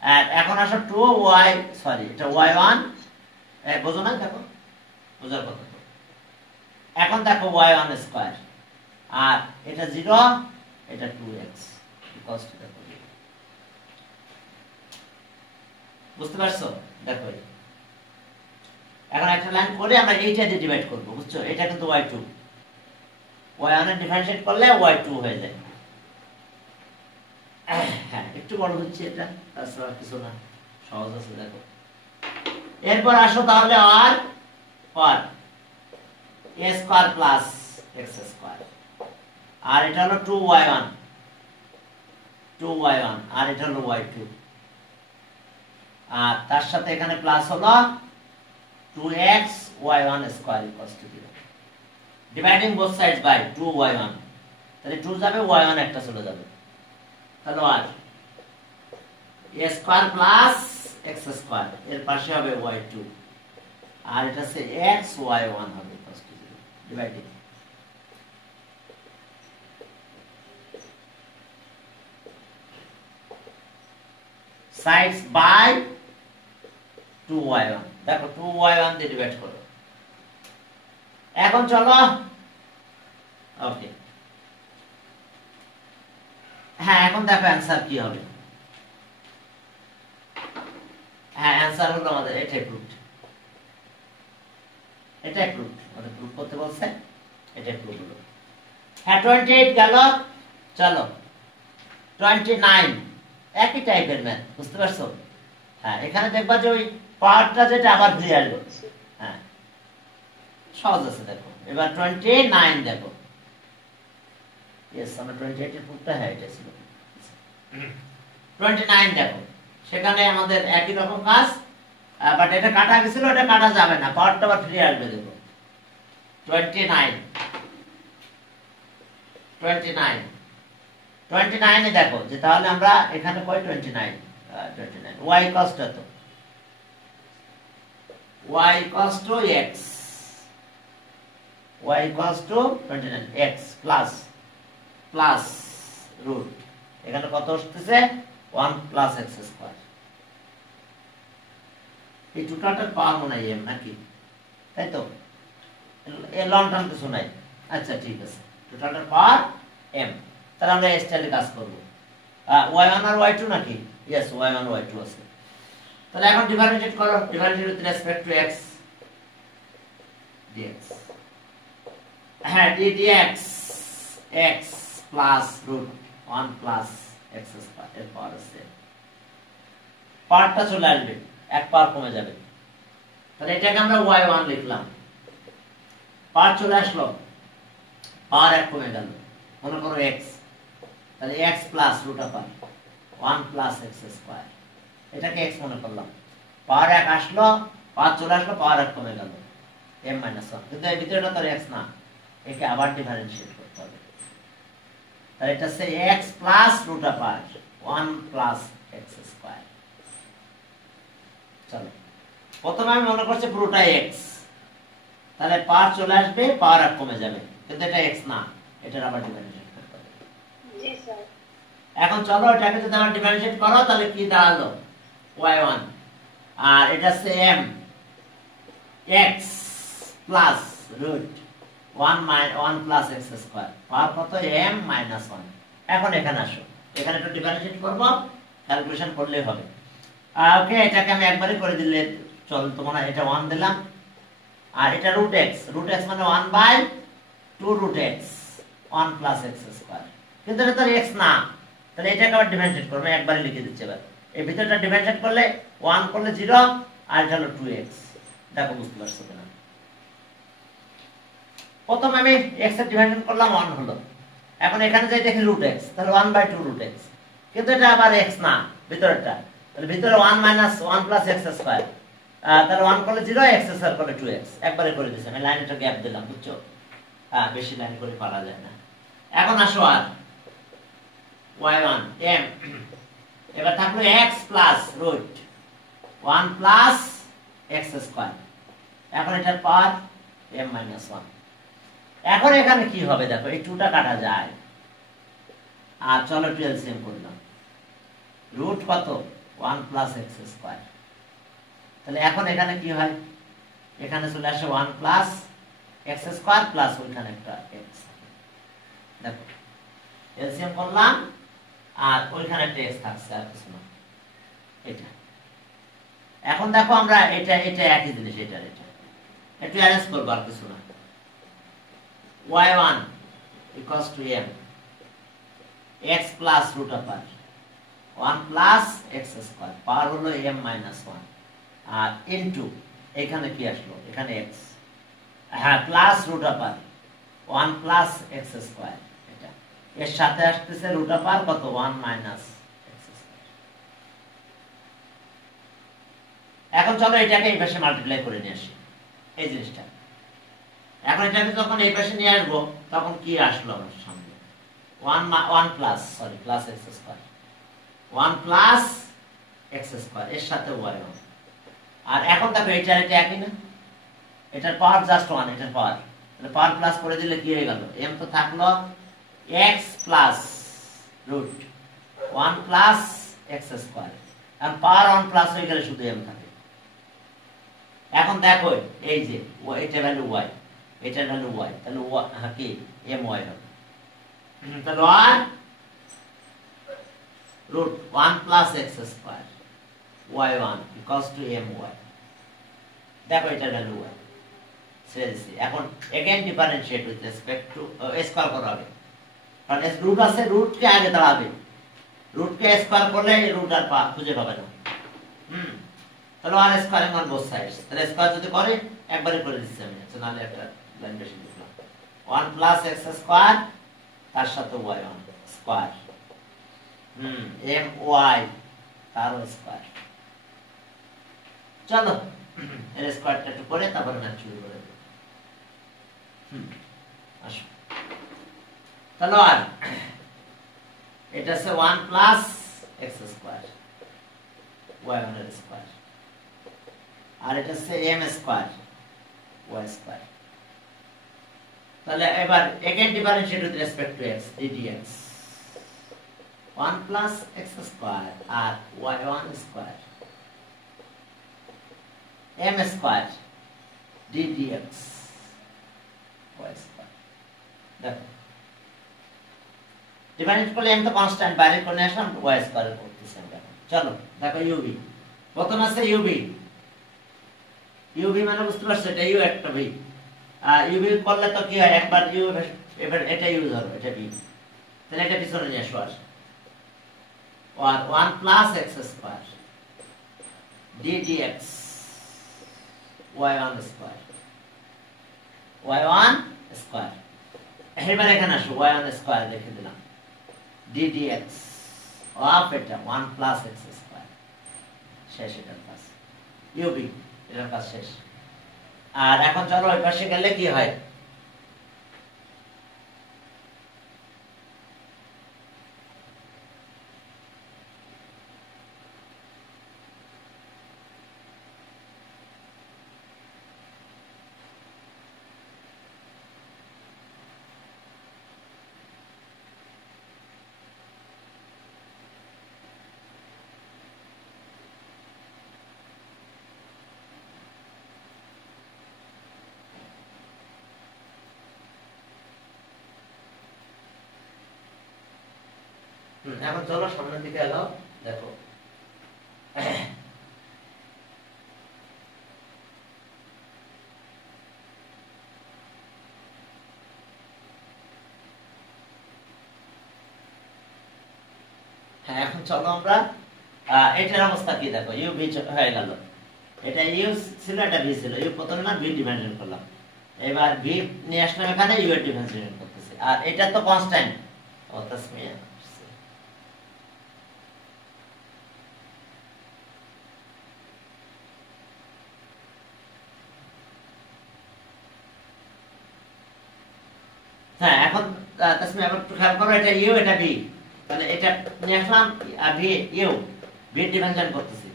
আর এখন আসো 2y, সরি এটা y1, বুঝো না, দেখো বুঝার কথা। এখন দেখো y1 স্কয়ার, আর এটা 0, এটা 2x ইকুয়ালস টু, দেখো বুঝতে পারছো? দেখো এখন একটা লাইন করে আমরা এইটা দিয়ে ডিভাইড করব, বুঝছো? এটা কিন্তু y2, y1 এর ডিফারেনশিয়েট করলে y2 হয়ে যায়। হ্যাঁ একটু বড় হচ্ছে এটা, তাছাড়া কিছু না, সহজ আছে। দেখো এরপর আসো তাহলে আর a square plus x square, আর এটা হলো 2y1, আর এটা হলো y2, আর তার সাথে এখানে প্লাস হলো 2x y1 square equals to 0, dividing both sides by 2y1, তাহলে 2 যাবে, y1 একটা চলে যাবে, তাহলে আর a square plus x square, এর পাশে হবে y2, আর এটা হচ্ছে x y1 হবে equals to 0, dividing sides by 2y1, দেখো 2y1 দিয়ে ডিভাইড করো। এখন চলো ওকে, হ্যাঁ এখন দেখো অ্যানসার কি হবে। হ্যাঁ অ্যানসার হলো আমাদের এটাই প্রুফড, এটাই প্রুফড, আমাদের প্রুফ করতে বলছে, এটাই প্রুফ হলো। হ্যাঁ 28 গেল, চলো 29, একই টাইপের ম্যাথ, বুঝতে পারছো? হ্যাঁ এখানে দেখবা যে ওই পার্টটা যেটা আবার ঘুরে আসবে, হ্যাঁ সহজ আছে। দেখো এবার 29 দেখো, ইয়েস আমরা 28 এর পুরোটা হ্যাঁ এটা ছিল 29 দেখো সেখানে আমাদের একই রকম কাজ বাট এটা কাটা গেছিল এটা কাটা যাবে না পাওয়ারটা আবার ফিরে আসবে দেখো 29 এ দেখো যে তাহলে আমরা এখানে কই 29 y কষ্ট তো y equals to x y equals to 29 x plus root এখানে কত আসছে 1 plus x square এই টোটালটার পাওয়ার মনে হয় m নাকি তাই তো এর লং টার্ম কিছু নাই আচ্ছা ঠিক আছে টোটালটার পাওয়ার m তাহলে আমরা এই স্টাইলে কাজ করব y1 আর y2 নাকি यस y1 y2 আছে তাহলে এখন ডিফারেন্সিয়েট করো differentiate with respect to x dx হ্যাঁ dx x plus root 1 plus x square এর পাওয়ার আছে পাওয়ারটা চলে আসবে এক পাওয়ার কমে যাবে তাহলে এটাকে আমরা y1 লিখলাম পাওয়ার চলে আসলো পাওয়ার এক কমে গেল মনে করো x তাহলে x প্লাস রুট আপার 1 প্লাস x স্কয়ার এটাকে x মনে করলাম পাওয়ার এক আসলো পাওয়ার চলে আসলো পাওয়ার এক কমে গেল m - 1 কিন্তু এই ভিতরটা তো x না একে আবার ডিফারেন্সিয়েট করতে হবে তাহলে এটা হচ্ছে x প্লাস রুট আপার 1 প্লাস x স্কয়ার চলো প্রথমে আমি মনে করছি পুরোটা x তাহলে পাওয়ার চলে আসবে পাওয়ার এক কমে যাবে কিন্তু এটা x না এটার আবার ডিফারেন্সিয়েট করতে হবে জি স্যার এখন চলো এটাকে যদি আমরা ডিফারেন্সিয়েট করো তাহলে কি দাঁড়ালো y1 আর এটা হচ্ছে m x plus root 1 plus x square power কত m - 1 এখন এখানে আসো এখানে একটু ডিফারেন্সিয়েট করব ক্যালকুলেশন করলেই হবে ওকে এটাকে আমি একবারই করে দিলে চল তোমরা এটা 1 দিলাম আর এটা রুট x মানে 1 by 2 root x 1 plus x square কিন্তু এটা তো x না তাহলে এটাকে আবার ডিফারেন্সিয়েট করব আমি একবারই লিখে দিচ্ছি এবার এই ভিতরটা ডিফারেন্সিয়েট করলে 1 করলে 0 আর এটা হলো 2x দেখো বুঝতে পারছো কিনা প্রথমে আমি x এর ডিফারেন্সিয়েট করলাম 1 হলো এখন এখানে যাই দেখি রুট x তাহলে 1 বাই 2 রুট x কিন্তু এটা আবার x না ভিতরটা তাহলে ভিতরে 1 মাইনাস 1 প্লাস x স্কয়ার তাহলে 1 করলে 0 x স্কয়ার করলে 2x একবারে করে দিয়েছি আমি লাইনটা গ্যাপ দিলাম বুঝছো বেশি লাইন করে পারা যায় না এখন আসো আর y1 m এবার থাকলো x plus root 1 plus x square এখন এটার পাওয়ার m - 1 এখন এখানে কি হবে দেখো এই 2টা কাটা যায় আর চলো 12 সেম করলাম রুট কত 1 প্লাস x স্কয়ার তাহলে এখন এখানে কি হয় এখানে চলে আসে 1 প্লাস x স্কয়ার প্লাস ওইখানে একটা x দেখো এলসিএম করলাম আর ওইখানে একটা x থাকছে আর কিছু না এটা এখন দেখো আমরা এটা একই জিনিস এটা একটু অ্যারেঞ্জ করব আর কিছু না y1 equals to m x plus root upper 1 plus x square পাওয়ার হলো m - 1 আর ইনটু এখানে কি আসলো এখানে x হ্যাঁ প্লাস রুট আপার 1 প্লাস x স্কয়ার এটা এর সাথে আসছে রুট আপার কত 1 মাইনাস x স্কয়ার এখন চলো এটাকে এই পাশে মাল্টিপ্লাই করে নিয়ে আসি এই জিনিসটা এখন এটাকে যখন এই পাশে নিয়ে আসবো তখন কি আসলো আমার সামনে 1 plus sorry plus x square 1 plus x square এর সাথে y1 আর এখন দেখো এটা একই না এটার পাওয়ার জাস্ট 1 এটার পাওয়ার তাহলে পাওয়ার প্লাস করে দিলে কি হয়ে গেল m তো থাকলো x plus root 1 plus x square আর পাওয়ার 1 প্লাস হয়ে গেলে শুধু m থাকে এখন দেখো এই যে এটা ভ্যালু y এটার ভ্যালু y তাহলে কি my হবে তাহলে y root 1 plus x square y1 equals to my দেখো এটার ভ্যালু y সেজে এখন again differentiate with respect to square করা হবে কারণ s রুট আছে রুট কে আগে দাঁড়াবে রুট কে স্কয়ার করলে রুট আর খুঁজে পাবে না তাহলে আর স্কয়ারিং অন বোথ সাইডস তাহলে স্কয়ার যদি করে একবারে করে দিচ্ছি আমি আচ্ছা নালে একটা লাইন বেশি লিখলাম 1 plus x square তার সাথে y1 স্কয়ার my তার স্কয়ার। চলো এর স্কয়ারটা একটু করে তারপরে ম্যাথ শুরু করে দেব। আসো তাহলে আর এটা আছে 1 প্লাস x স্কয়ার y1 এর স্কয়ার, আর এটা আছে m স্কয়ার y স্কয়ার। তাহলে এবার again differentiate with respect to x ddx 1 plus x square R y1 square m square ddx y square। দেখো ডিফারেন্স করলে m তো কনস্ট্যান্ট, বাইরে করে আসলাম y স্কয়ার করতেছি আমরা। চলো দেখো uv, প্রথম আছে uv মানে বুঝতে পারছো এটা u একটা v, uv করলে তো কি হয় একবার u এবার এটা ইউজ হবে, এটা v, তাহলে এটা পিছনে নিয়ে আসো। আর 1 plus x square ddx y1 square এবার এখানে আসো y1 স্কয়ার লিখে দিলাম ddx অফ এটা 1 প্লাস x স্কয়ার, শেষ এটার কাজ uv, এটার কাজ শেষ। আর এখন চলো ওই পাশে গেলে কি হয়, এখন চলো সামনের দিকে এলো। দেখো এখন চলো আমরা এটার অবস্থা কি দেখো, ইউ ভি হয়ে গেল, এটা ইউ ছিল এটা ভি ছিল, ইউ প্রথমে না ভি ডিফারেন্সিয়েট করলাম, এবার ভি নিয়ে আসলাম এখানে ইউ এর ডিফারেন্সিয়েট করতেছি, আর এটা তো কনস্ট্যান্ট তাসমিয়া। হ্যাঁ এখন তাসমিয়া আবার একটু খেয়াল করো, এটা ইউ এটা ভি, তাহলে এটা নিয়ে আসলাম ভি ইউ ভি ডিফারেন্সিয়েট করতেছি,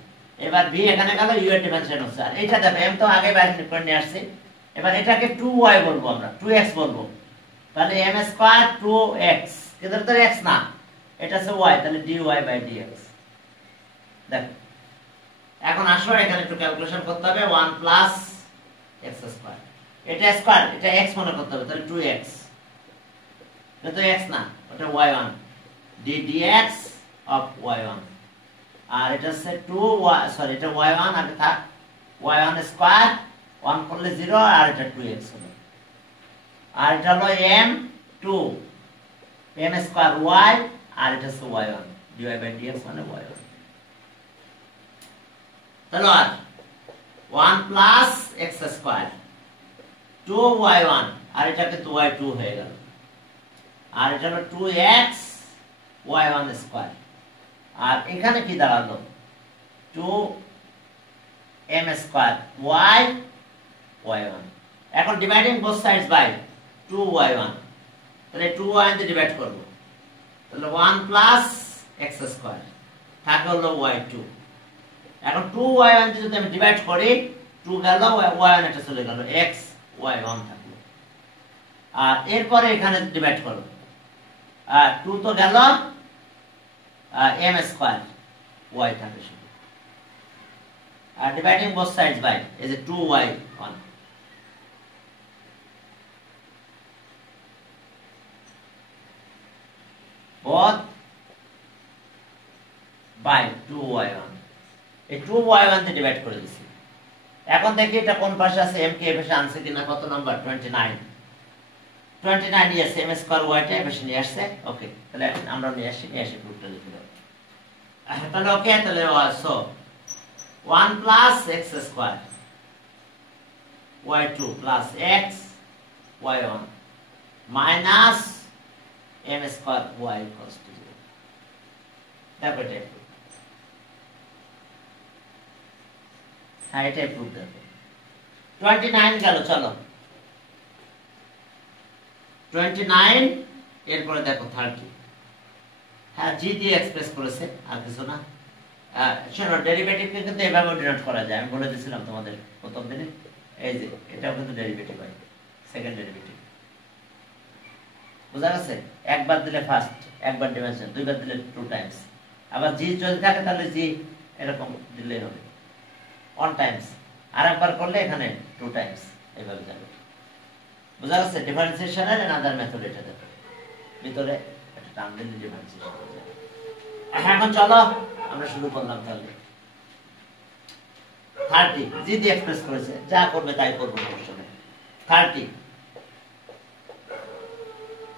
এবার ভি এখানে গেল ইউ এর ডিফারেন্সিয়েট হচ্ছে, আর এটা দেখো এম তো আগে বাইরে করে নিয়ে আসছে, এবার এটাকে 2y বলবো আমরা, 2x বলবো, তাহলে m স্কয়ার 2x, কিন্তু এটা x না, এটা হচ্ছে y, তাহলে dy বাই dx। দেখো এখন আসো এখানে একটু ক্যালকুলেশন করতে হবে, 1 প্লাস x স্কয়ার, এটা স্কয়ার এটা x মনে করতে হবে, তাহলে 2x, এটা x না ওটা y1 ddx অফ y1, আর এটা হচ্ছে 2y, সরি এটা y1 আগে থাক, y1 স্কয়ার 1 করলে 0, আর এটা 2x হলো, আর এটা হলো m2 m স্কয়ার y, আর এটা হচ্ছে y1 dy বাই dx মানে y1। তাহলে আর 1 প্লাস x স্কয়ার 2y1, আর এটাকে 2y2 হয়ে গেল, আর এটা হলো 2x y1 স্কয়ার, আর এখানে কি দাঁড়ালো 2m স্কয়ার y y1। এখন dividing both sides by 2y1, তাহলে 2y দিয়ে ডিভাইড করব, তাহলে 1 প্লাস x স্কয়ার থাকে হলো y2। এখন 2y1 দিয়ে যদি আমি ডিভাইড করি 2 গেল y1 এটা চলে গেল x y1 থাকলো, আর এরপরে এখানে ডিভাইড করব, আর 2 তো গেল m স্কয়ার y থাকে শুধু, আর ডিভাইডিং বোথ সাইডস বাই এই যে 2y1, both by 2y1, এই 2y1 তে ডিভাইড করে দিছি। এখন দেখি এটা কোন পাশে আছে, m কে এই পাশে আনছে কিনা, কত number 29, 29 yes m square y টা এই পাশে নিয়ে আসছে, ওকে তাহলে আমরা নিয়ে আসি প্রুফটা লিখে দাও, তাহলে ওকে, তাহলে so 1 plus x square y2 plus x y1 minus m square y equals to 0। দেখো এটা একটু, হ্যাঁ এটা প্রুফ দেখো। 29 গেল, চলো 29 এরপরে দেখো 30। হ্যাঁ জি দিয়ে এক্সপ্রেস করেছে, আর কিছু না। শোনো ডেরিভেটিভকে কিন্তু এভাবে ডিনোট করা যায়, আমি বলে দিয়েছিলাম তোমাদের প্রথম দিনে। এই যে এটাও কিন্তু ডেরিভেটিভ হয়, সেকেন্ড ডেরিভেটিভ। বুঝা গেছে? একবার দিলে ফার্স্ট, একবার ডিমেনশন, দুইবার দিলে টু টাইমস। আবার জি যদি থাকে তাহলে জি এরকম দিলেই হবে, ওয়ান টাইমস। আর একবার করলে এখানে টু টাইমস, এইভাবে যাবে। বুঝা গেছে? ডিফারেন্সিয়েশনের আনাদার মেথড এটা দেখো, ভিতরে একটা টার্ম দিলে ডিফারেন্সিয়েশন হয়ে যাবে। এখন চলো আমরা শুরু করলাম তাহলে। 30 জি দিয়ে এক্সপ্রেস করেছে, যা করবে তাই করবো, সমস্যা নেই।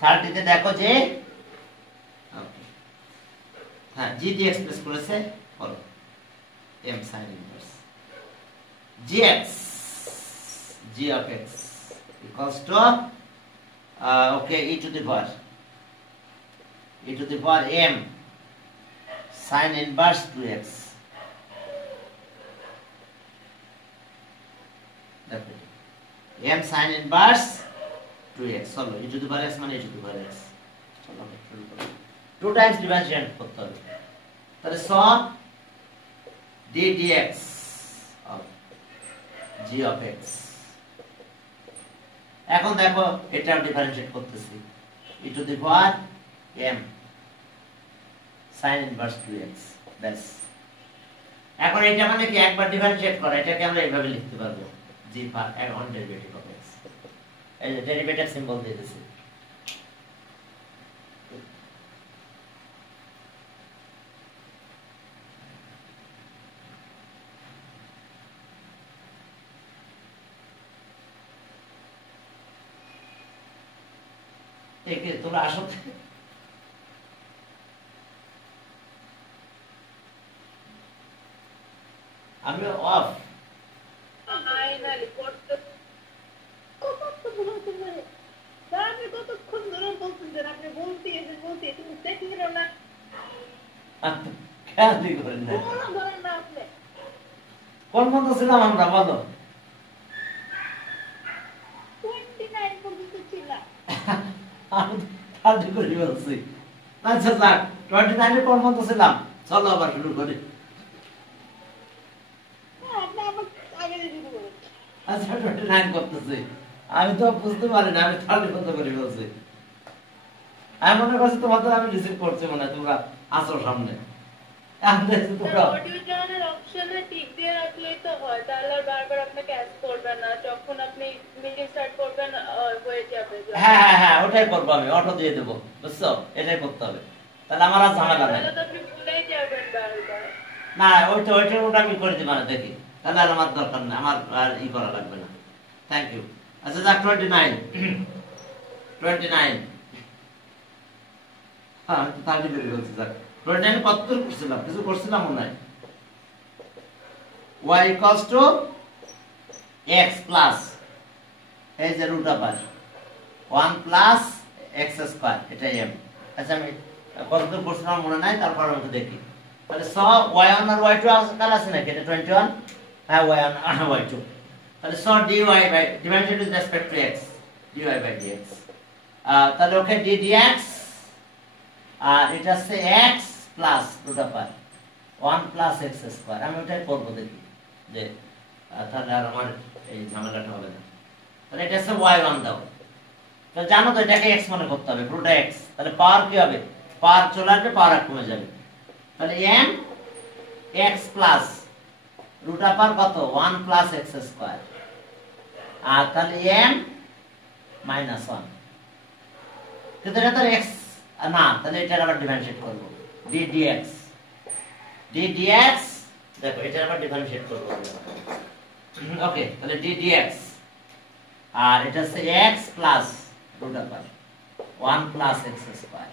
30 তে দেখো যে হ্যাঁ জি দিয়ে এক্সপ্রেস করেছে, বলো m sin inverse gx g of x equals to okay e to the power m sin inverse 2x। দেখো m sin inverse 2x, চলো e to the power x মানে e to the power x। চলো আমরা শুরু করি। 2 Times division করতে হবে, তাহলে সব d dx of g of x। এখন দেখো এটা ডিফারেন্সিয়েট করতেছি, e to the power m sin inverse 2x, ব্যাস। এখন এটা মানে কি একবার ডিফারেন্সিয়েট করা, এটাকে আমরা এইভাবে লিখতে পারবো g per on derivative of x। এই যে ডেরিভেটিভ সিম্বল দিয়ে দিয়েছি। একে তোমরা আসো, আমি অফ। কোন মতো ছিলাম আমরা, বলো? আমি 30 করে বলছি। আচ্ছা যাক, 29 কোন মতো ছিলাম, চলো আবার শুরু করি। আচ্ছা 29 করতেছি, আমি তো বুঝতে পারি না, আমি 30 কত করে বলছি। আমি মনে করছি তোমাদের আমি রিসিভ করছি, মনে হয় তোমরা আসো সামনে। হ্যাঁ হ্যাঁ হ্যাঁ ওটাই করবো, আমি অটো দিয়ে দেবো, বুঝছো? এটাই করতে হবে, তাহলে আমার আর ঝামেলা নেই। না ওইটা ওটা আমি করে দিবা না, দেখি তাহলে আর আমার দরকার নেই, আমার আর ই করা লাগবে না। Thank you. আচ্ছা যাক 29 হ্যাঁ আমি তো 30 করে বলছি। যাক 29 কত দূর করছিলাম, কিছু করছিলাম মনে হয়। y equals to x plus এই যে root over 1 plus x square, এটা m। আচ্ছা আমি কত দূর করছিলাম মনে নাই, তারপর আমি দেখি। তাহলে সব y1 আর y2 আছে নাকি? এটা 21, হ্যাঁ y1 আর y2। তাহলে সব dy by divided with respect to x, dy by dx। তাহলে ওকে d dx আর এটা হচ্ছে x plus root over 1 plus x square. আমি ওটাই করব, দেখি যে তাহলে আর আমার এই ঝামেলাটা হবে না। তাহলে এটা হচ্ছে y1 দাও, তো জানো তো এটাকে x মনে করতে হবে, পুরোটা x। তাহলে পাওয়ার কি হবে? পাওয়ার চলে আসবে, পাওয়ার কমে যাবে। তাহলে m x plus root over কত 1 প্লাস x স্কয়ার, আর তাহলে m মাইনাস 1। কিন্তু এটা তো x না, তাহলে এটা আবার ডিফারেন্সিয়েট করব, d dx দেখো এটা আবার ডিফারেন্সিয়েট করব। ওকে তাহলে d dx আর এটা হচ্ছে x plus root over 1 plus x square,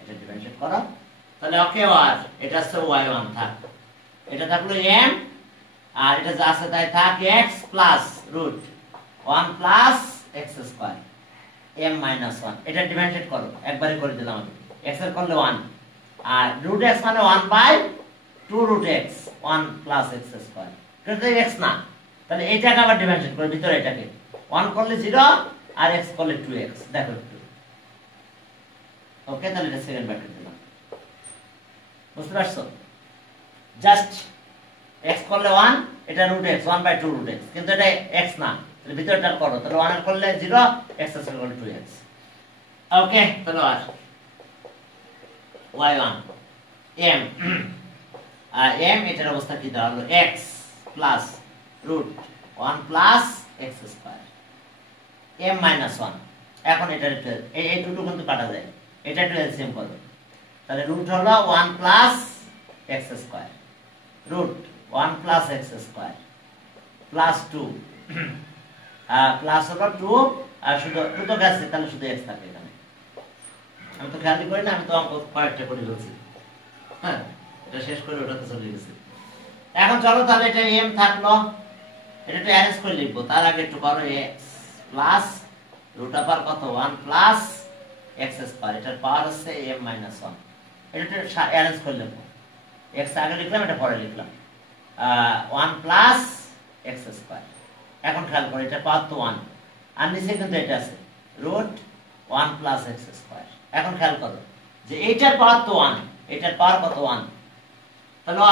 এটা ডিফারেন্সিয়েট করো। তাহলে ওকে আর এটা হচ্ছে y1 থাক, এটা থাকলো m আর এটা যা আছে তাই থাক x plus root 1 plus x square. m minus 1 এটা ডিফারেন্সিয়েট করো একবারে করে দিলাম আমি x এর করলে 1 আর root x মানে 1 by 2 root x 1 plus x square কিন্তু x না তাহলে এইটাকে আবার ডিফারেন্সিয়েট করে ভিতরে এটাকে 1 করলে 0 আর x করলে 2x দেখো একটু ওকে তাহলে এটা সেকেন্ড ব্র্যাকেট দিলাম বুঝতে পারছো জাস্ট x করলে 1 এটা root x 1 by 2 root x কিন্তু এটা x না তাহলে ভিতরটা করো তাহলে 1 এর করলে 0 x স্কয়ার করলে 2x ওকে তাহলে আর y1 m আর m এটার অবস্থা কি দাঁড়ালো x plus root 1 plus x square m minus 1 এখন এটা এই দুটো কিন্তু কাটা যায় এটা একটু এলসিএম করো তাহলে রুট হলো 1 plus x square root 1 plus x square plus 2 plus হলো 2 আর শুধু 2 তো গেছে তাহলে শুধু x থাকে এখানে আমি তো খেয়ালই করি না আমি তো অঙ্ক কয়েকটা করে ফেলছি হ্যাঁ এটা শেষ করে ওটাতে চলে গেছে এখন চলো তাহলে এটা m থাকলো এটা একটু অ্যারেঞ্জ করে লিখবো তার আগে একটু করো x প্লাস রুট আবার কত 1 প্লাস x স্কয়ার এটার পাওয়ার হচ্ছে m minus 1 এটা একটু অ্যারেঞ্জ করে লিখবো x আগে লিখলাম এটা পরে লিখলাম 1 প্লাস x স্কয়ার এখন খেয়াল করো এটা পাওয়ার তো 1 আর নিচে কিন্তু এটা আছে রুট 1 প্লাস x স্কয়ার এখন খেয়াল করো যে এইটার পাওয়ার তো 1 এটার পাওয়ার কত 1 তাহলে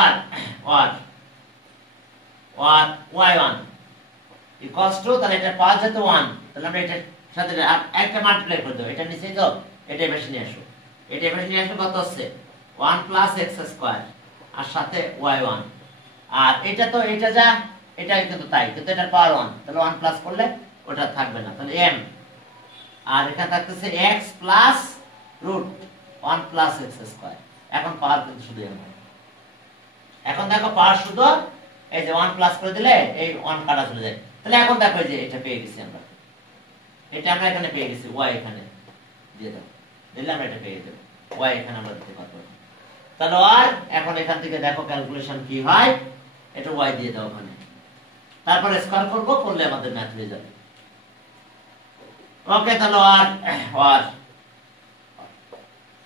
y1 ইকুয়ালস টু তাহলে এটা পাওয়ার যেতে 1 তাহলে আমরা এটার সাথে একটা মাল্টিপ্লাই করে দেব এটা নিচেই তো এটা বেশি নিয়ে আসো এটা বেশি নিয়ে আসো কত হচ্ছে 1 প্লাস x স্কয়ার আর সাথে y1 আর এটা তো এটা যা এটা কিন্তু তাই কিন্তু এটার পাওয়ার 1 তাহলে 1 প্লাস করলে ওটা থাকবে না তাহলে m আর এখানে থাকতেছে x plus root 1 plus x square এখন পাওয়ার কিন্তু শুধু m এখন দেখো পাওয়ার শুধু এই যে 1 প্লাস করে দিলে এই 1 কাটা চলে যায় তাহলে এখন দেখো যে এটা পেয়ে গেছি আমরা এটা আমরা এখানে পেয়ে গেছি y এখানে দিয়ে দাও দিলে আমরা এটা পেয়ে যাব y এখানে আমরা দিতে পারবো তাহলে আর এখন এখান থেকে দেখো ক্যালকুলেশন কি হয় এটা y দিয়ে দাও ওখানে তারপর স্কয়ার করব করলে আমাদের ম্যাথ হয়ে যাবে ওকে তাহলে আর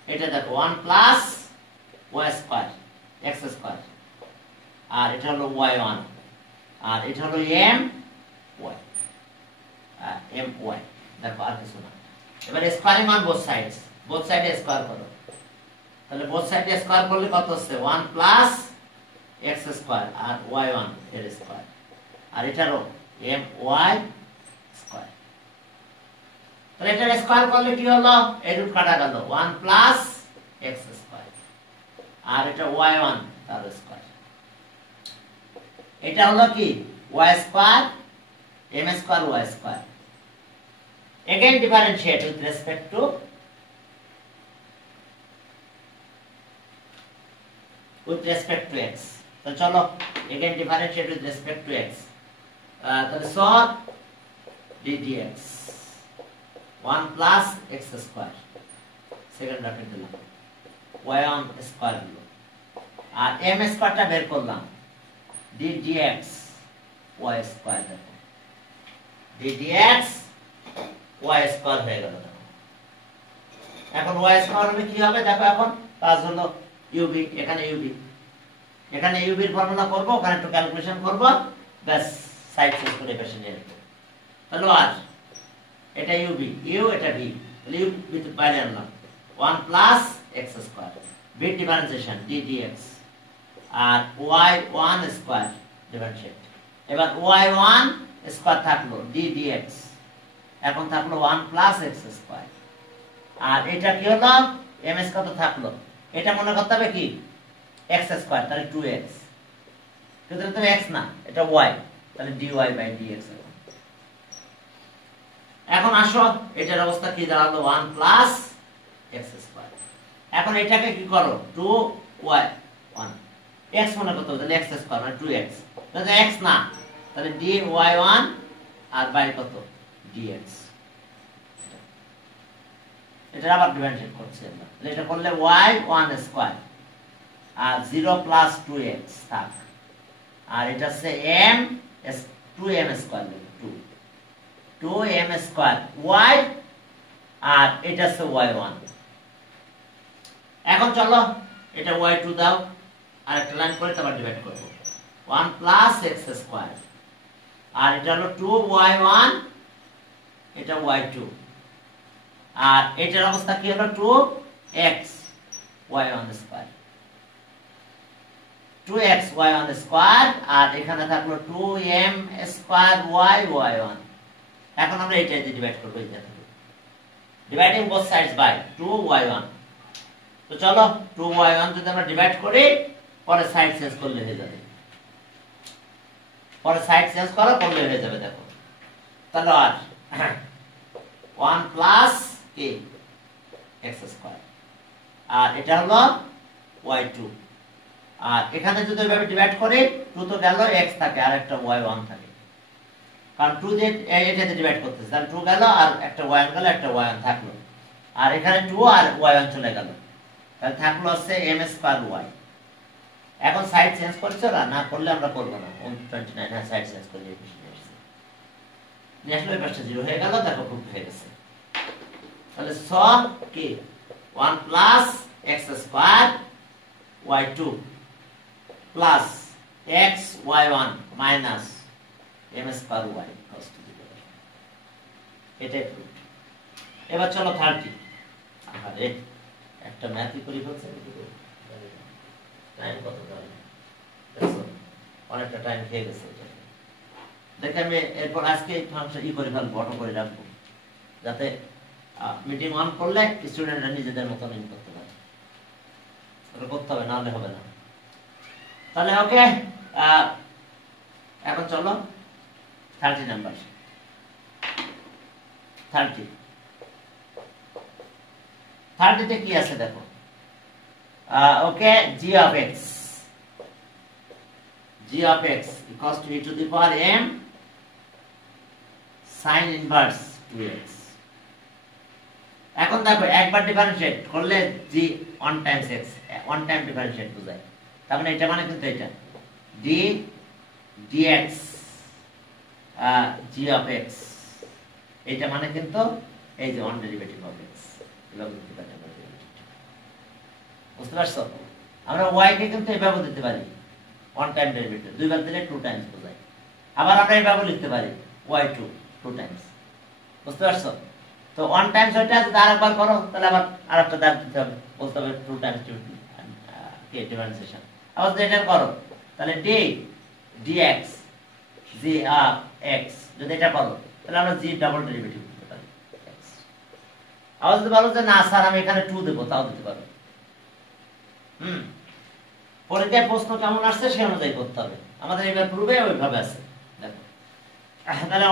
এটা দেখো 1 plus y square x square আর এটা হলো y1 আর এটা হলো m y দেখো আর কিছু না এবার স্কয়ারিং অন বোথ সাইডে স্কয়ার করো তাহলে বোথ সাইডে স্কয়ার করলে কত হচ্ছে 1 প্লাস x স্কয়ার আর y1 এর স্কয়ার আর এটারও my স্কয়ার তাহলে এটার স্কয়ার করলে কি হলো এই রুট কাটা গেল 1 প্লাস x স্কয়ার আর এটা y1 তার স্কয়ার এটা হলো কি y square m square y square again differentiate with respect to x তো চলো again differentiate with respect to x তাহলে so ddx 1 plus x square second bracket দিলাম y1 স্কয়ার হলো আর m স্কয়ারটা বের করলাম ddx y স্কয়ার দেখো ddx y square হয়ে গেল এখন y স্কয়ার হলে কি হবে দেখো এখন কাজ হলো ub এখানে ub এর ফর্মুলা করব ওখানে একটু ক্যালকুলেশন করব বাস সাইড শেষ করে পেশে নিয়ে আসব তাহলে আর এটা ub u এটা v তাহলে u বিট বাইরে আনলাম 1 প্লাস x স্কয়ার বিট ডিফারেন্সিয়েশন ddx আর y1 স্কয়ার ডিফারেন্সিয়েট এবার y1 স্কয়ার থাকলো ddx এখন থাকলো 1 প্লাস x স্কয়ার আর এটা কি হলো ms কত থাকলো এটা মনে করতে হবে কি x স্কয়ার তাহলে 2x কিন্তু এটা তো x না এটা y তাহলে dy বাই dx এখন আসো এটার অবস্থা কি দাঁড়ালো 1 প্লাস x স্কয়ার এখন এটাকে কি করো 2y 1 x মনে করতে হবে তাহলে x স্কয়ার মানে 2x তাহলে x না তাহলে dy1 আর বাই কত dx এটা আবার ডিফারেন্সিয়েট করছি আমরা এটা করলে y1 স্কয়ার আর 0 প্লাস 2x থাক আর এটা হচ্ছে m 2m square 2m square y আর এটা হচ্ছে y1। এখন চলো এটা y2 দাও, আর একটা লাইন করে তারপর ডিভাইড করব। 1 প্লাস এক্স স্কয়ার, আর এটা হলো 2y1, এটা y2, আর এটার অবস্থা কি হলো 2x y1 square, 2x y1 square, আর এখানে থাকলো 2m স্কয়ার y y1। এখন আমরা এইটা দিয়ে ডিভাইড করব, এই দেখো dividing both sides by 2y1। তো চলো 2y1 যদি আমরা ডিভাইড করি, পরে সাইড চেঞ্জ করলে হয়ে যাবে, পরে সাইড চেঞ্জ করলে হয়ে যাবে। দেখো তাহলে আর 1 প্লাস কি x স্কয়ার, আর এটা হলো y2, আর এখানে যদি এভাবে ডিভাইড করি 2 তো গেল, x থাকে আর একটা y1 থাকে, কারণ 2 দিয়ে এটাতে ডিভাইড করতেছে, তাহলে 2 গেল আর একটা y1 গেল, একটা y1 থাকলো, আর এখানে 2 আর y1 চলে গেল, তাহলে থাকলো হচ্ছে m স্কয়ার y। এখন সাইড চেঞ্জ করছো না করলে আমরা করব না, 129 হ্যাঁ সাইড চেঞ্জ করলে এই পাশে নিয়ে আসলে এই পাশটা 0 হয়ে গেল। দেখো প্রুফ হয়ে গেছে। তাহলে সব কি 1 plus x square y2 plus x y1 minus m square y cos to 0, এটাই প্রুফ। এবার চলো 30। আরে একটা ম্যাথই করি হচ্ছে, টাইম কত দাঁড়ায়, দেখো অনেকটা টাইম খেয়ে গেছে এটা। দেখে আমি এরপর আজকে এই ফাংশন করে ফেলবো, অটো করে রাখবো, যাতে মিটিং অন করলে স্টুডেন্টরা নিজেদের মতন ইন করতে পারে। ওটা করতে হবে, না হলে হবে না। তাহলে ওকে, এখন চলো 30 নাম্বার। 30 তে কি আছে দেখো, ওকে, g of x equals to e to the power m sin inverse 2x। এখন দেখো একবার ডিফারেন্সিয়েট করলে g 1 Times x, 1 time differentiate বোঝায়, তার মানে এটা মানে কিন্তু এটা d dx g of x, এটা মানে কিন্তু এই যে 1 ডেরিভেটিভ অফ x, এভাবে দিতে পারি। বুঝতে পারছো? আমরা y কে কিন্তু এভাবে দিতে পারি 1 টাইম ডেরিভেটিভ, দুইবার দিলে 2 টাইমস বোঝায়। আবার আমরা এভাবে লিখতে পারি y2 2 টাইমস। বুঝতে পারছো? তো 1 টাইমস ওইটা যদি আরেকবার করো, তাহলে আবার আরেকটা দাগ দিতে হবে, বলতে হবে 2 টাইমস কি ডিফারেন্সিয়েশন। আবার যদি এটা করো, তাহলে d dx g of x, যদি এটা করো তাহলে আমরা g ডাবল ডেরিভেটিভ দিতে পারি x। আবার যদি বলো যে না স্যার আমি এখানে 2 দেব, তাও দিতে পারো। পরীক্ষায় প্রশ্ন কেমন আসছে সে অনুযায়ী করতে হবে। আমাদের এবার প্রুফে ওইভাবে আছে। দেখো তাহলে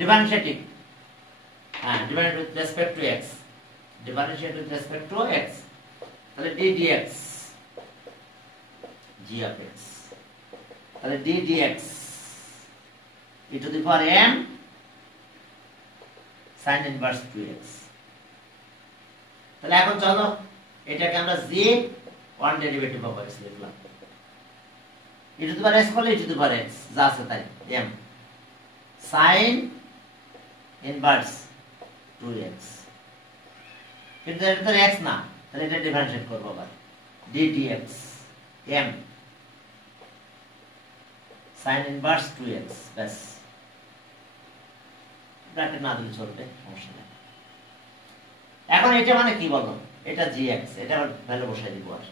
differentiating, differentiate with respect to x, differentiate with respect to x, তাহলে d dx g of x, তাহলে d dx e to the power m sin inverse 2x। তাহলে এখন চলো এটাকে আমরা g 1 ডেরিভেটিভ অফ x লিখলাম, e to the power x করলে e to the power x যা আছে তাই m sin inverse 2x, কিন্তু এটা তো x না, তাহলে এটা ডিফারেন্সিয়েট করব আবার d dx m sin inverse 2x, ব্যাস। ব্র্যাকেট না দিলে চলবে, সমস্যা নেই। এখন এটা মানে কি বলো, এটা gx, এটা ভ্যালু বসাই দিব, আর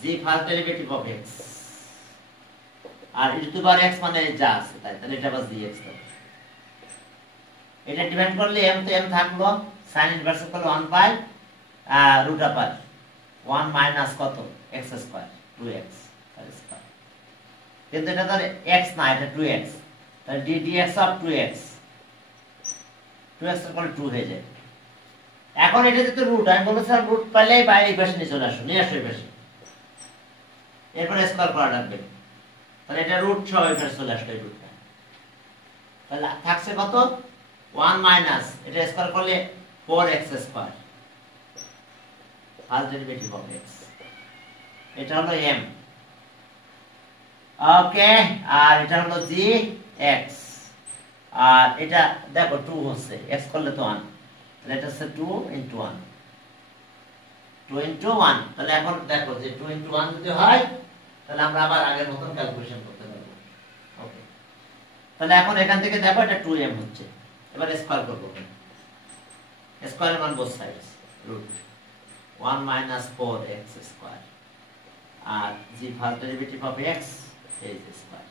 g first derivative of x, আর e to the power x মানে যা আছে তাই, তাহলে এটা বাস dx হবে। এটা ডিভাইড করলে m তো m থাকলো, sin ইনভার্স করলে 1 বাই রুট আপার 1 মাইনাস কত x স্কয়ার 2x তার স্কয়ার, কিন্তু এটা তার x না, এটা 2x, তাহলে d dx of 2x, 2x এর পরে 2 হয়ে যায়। এখন এটা যেহেতু রুট, আমি বলবো স্যার রুট পাইলে বাইরে এই পাশে নিয়ে চলে আসো, নিয়ে আসো এই পাশে, এরপরে স্কয়ার করা লাগবে, তাহলে এটা রুট সহ এই পাশে চলে আসলো এই রুটটা, তাহলে থাকছে কত 1 মাইনাস, এটা স্কয়ার করলে 4x square first derivative of x, এটা হলো m, ওকে, আর এটা হলো g x, আর এটা দেখো 2 হচ্ছে, x করলে তো 1, তাহলে এটা হচ্ছে 2 into 1, 2 into 1। তাহলে এখন দেখো যে 2 into 1 যদি হয় তাহলে আমরা আবার আগের মতন ক্যালকুলেশন করতে পারবো। ওকে, তাহলে এখন এখান থেকে দেখো এটা 2m হচ্ছে। এবার স্কয়ার করব, স্কয়ার মান both sides, root 1 minus 4x square আর g first derivative of x is square.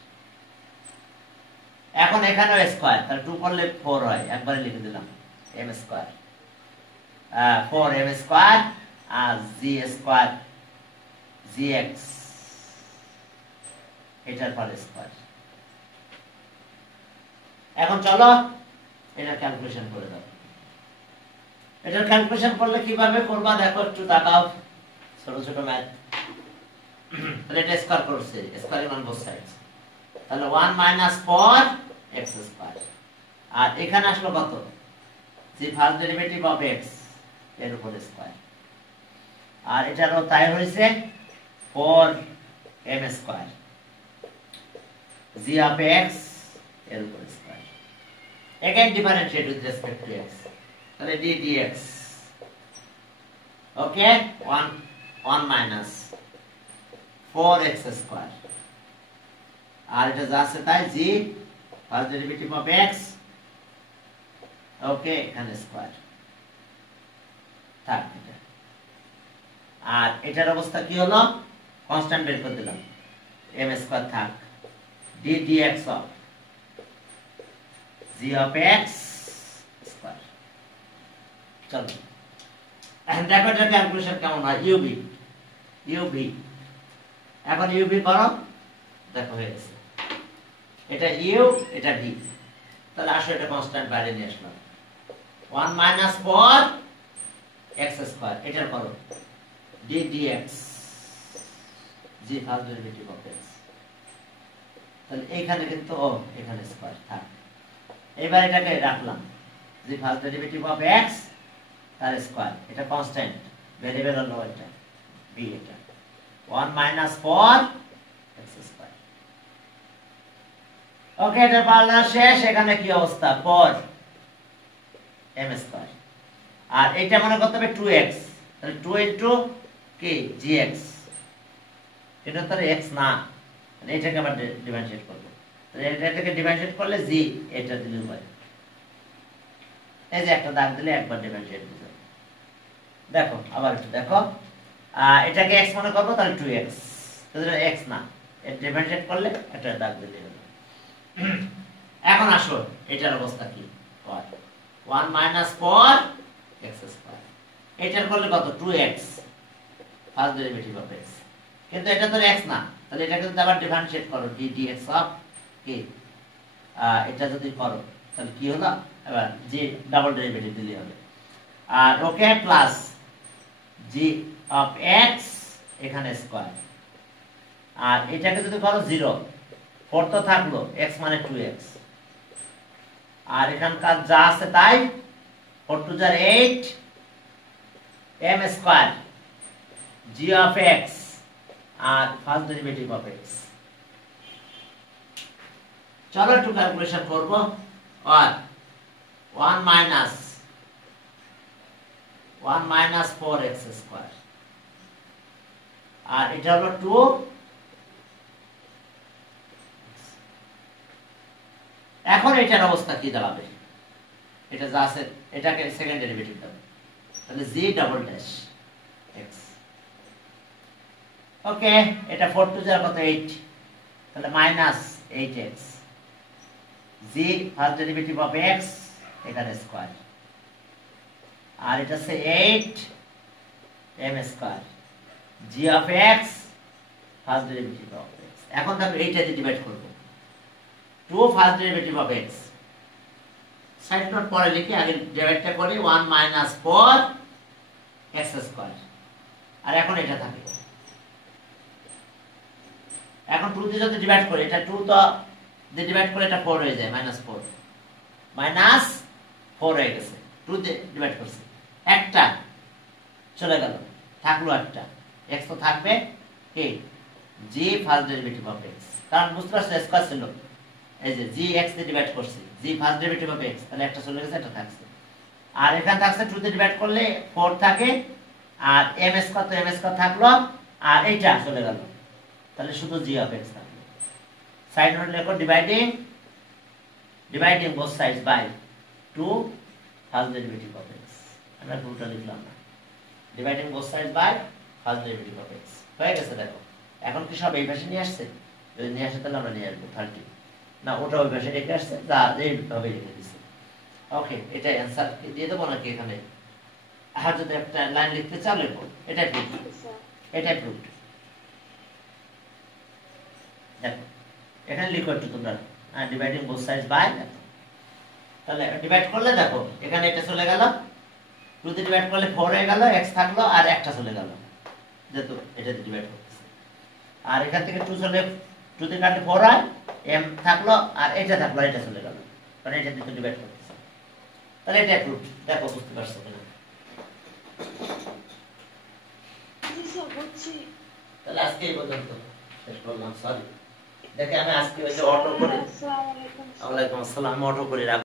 এখন এখানেও স্কয়ার, তাহলে 2 করলে 4 হয়, একবারে লিখে দিলাম m স্কয়ার, 4m স্কয়ার আর g স্কয়ার gx এটার পর স্কয়ার। এখন চলো এটা ক্যালকুলেশন করে দাও। এটা ক্যালকুলেশন করলে কিভাবে করবা দেখো, একটু তাকাও, ছোট ছোট ম্যাথ। তাহলে এটা স্কয়ার করছে, স্কয়ার মান বোথ সাইডস, তাহলে 1 minus 4x স্কয়ার আর এখানে আসলো কত, যে ফার্স্ট ডেরিভেটিভ অফ x এর উপর স্কয়ার আর এটারও তাই হইছে 4m square g of x এর উপর square. again differentiate with respect to x, তাহলে d dx, ওকে, 1 minus 4x স্কয়ার আর এটা যা আছে তাই g first derivative of x, ওকে, এখানে স্কয়ার থাক এটা। আর এটার অবস্থা কি হলো, কনস্ট্যান্ট বের করে দিলাম, m স্কয়ার থাক, d dx of g of x square. চলো এখন দেখো এটা ক্যালকুলেশন কেমন হয়, uv এখন uv করো, দেখো হয়ে গেছে, এটা u এটা v, তাহলে আসলে এটা কনস্ট্যান্ট বাইরে নিয়ে আসলাম, 1 minus 4x স্কয়ার, এটার করো d dx g first derivative of x, তাহলে এইখানে কিন্তু এখানে স্কয়ার থাক। এবার এটাকে রাখলাম, g first derivative of x তার স্কয়ার, এটা কনস্ট্যান্ট ভেরিয়েবল হলো এটা b, এটা 1 minus 4x স্কয়ার। ওকে, এটা পারলা শেষ। এখানে কি অবস্থা, 4m স্কয়ার আর এটা মনে করতে হবে 2x, তাহলে 2 into কি gx, এটা তো x না, তাহলে এটাকে আবার ডিফারেন্সিয়েট করব, তাহলে এটাকে ডিফারেন্সিয়েট করলে g এটা দিলে হয়, এই যে একটা দাগ দিলে একবার ডিফারেন্সিয়েট দিতে হবে। দেখো আবার একটু দেখো, এটাকে x মনে করব, তাহলে 2x, তাহলে x না, এটা ডিফারেন্সিয়েট করলে একটা দাগ দিলে হবে। এখন আসো এটার অবস্থা কি, 1 minus 4x স্কয়ার, এটার করলে কত, 2x first derivative of x, কিন্তু এটা তো x না, তাহলে এটাকে যদি আবার ডিফারেন্সিয়েট করো d dx অফ কি, এটা যদি করো তাহলে কি হলো, এবার g ডাবল ডেরিভেটিভ দিলে হবে আর okay plus g of x এখানে স্কয়ার আর এটাকে যদি করো 0, 4 তো থাকলো, x মানে 2x আর এখানকার যা আছে তাই, 4 2 are 8 m square g of x আর ফার্স্ট ডেরিভেটিভ অফ x। চলো একটু ক্যালকুলেশন করব, আর 1 minus 4x স্কয়ার আর এটা হলো 2, এখন এটার অবস্থা কি দাঁড়াবে, এটা যা আছে এটাকে সেকেন্ড ডেরিভেটিভ দাও, তাহলে g ডাবল ড্যাশ x, ওকে, এটা 4 2 যার কত 8, তাহলে minus 8x g first derivative of x এখানে স্কয়ার আর এটা হচ্ছে 8m square g of x first derivative of x। এখন দেখো এইটা দিয়ে ডিভাইড করব, 2 first derivative of x, side note পরে লিখি, আগে ডিভাইডটা করি, 1 minus 4x স্কয়ার আর এখন এটা থাকে, এখন 2 দিয়ে যদি ডিভাইড করি, এটা 2 তো দিয়ে ডিভাইড করে এটা 4 হয়ে যায়, -4 হয়ে গেছে, 2 দিয়ে ডিভাইড করছি, একটা চলে গেল, থাকলো একটা, x তো থাকবে কি g first derivative of x, কারণ বুঝতে পারছো স্কয়ার ছিল, এই যে g x দিয়ে ডিভাইড করছি, g first derivative of x, তাহলে একটা চলে গেছে, একটা থাকছে আর এখানে থাকছে 2 দিয়ে ডিভাইড করলে 4 থাকে, আর m স্কয়ার তো m স্কয়ার থাকলো, আর এইটা চলে গেল, তাহলে শুধু g অফ x থাকলো। সাইড নোট লেখো dividing both sides by 2 first derivative of x। আমরা পুরোটা লিখলাম না, dividing both sides by first derivative of x হয়ে গেছে। দেখো এখন কি সব এই পাশে নিয়ে আসছে? যদি নিয়ে আসে তাহলে আমরা নিয়ে আসবো 30 না, ওটা ওই পাশে রেখে আসছে, যা এইভাবে রেখে দিছে। ওকে, এটা অ্যানসার দিয়ে দেবো নাকি এখানে? আর যদি একটা লাইন লিখতে চাও লিখো, এটাই প্রুফ, এটাই প্রুফ। দেখো এখানে লিখো একটু তোমরা, ডিভাইডিং both sides by, তাহলে ডিভাইড করলে দেখো এখানে এটা চলে গেল, 2 দিয়ে ডিভাইড করলে 4 হয়ে গেল, x থাকলো, আর একটা চলে গেল যেহেতু এটা দিয়ে ডিভাইড করতেছে। আর এখান থেকে 2 চলে 2 দিয়ে কাটলে 4 হয়, m থাকলো, আর এটা থাকলো, এটা চলে গেল, কারণ এটা দিয়ে ডিভাইড করতেছে। তাহলে এটা প্রুফ। দেখো বুঝতে পারছো কিনা? তাহলে আজকে এই পর্যন্ত শেষ করলাম। সরি, দেখে আমি আজকে ওই যে অটো করে, ওয়ালাইকুম আসসালাম, অটো করে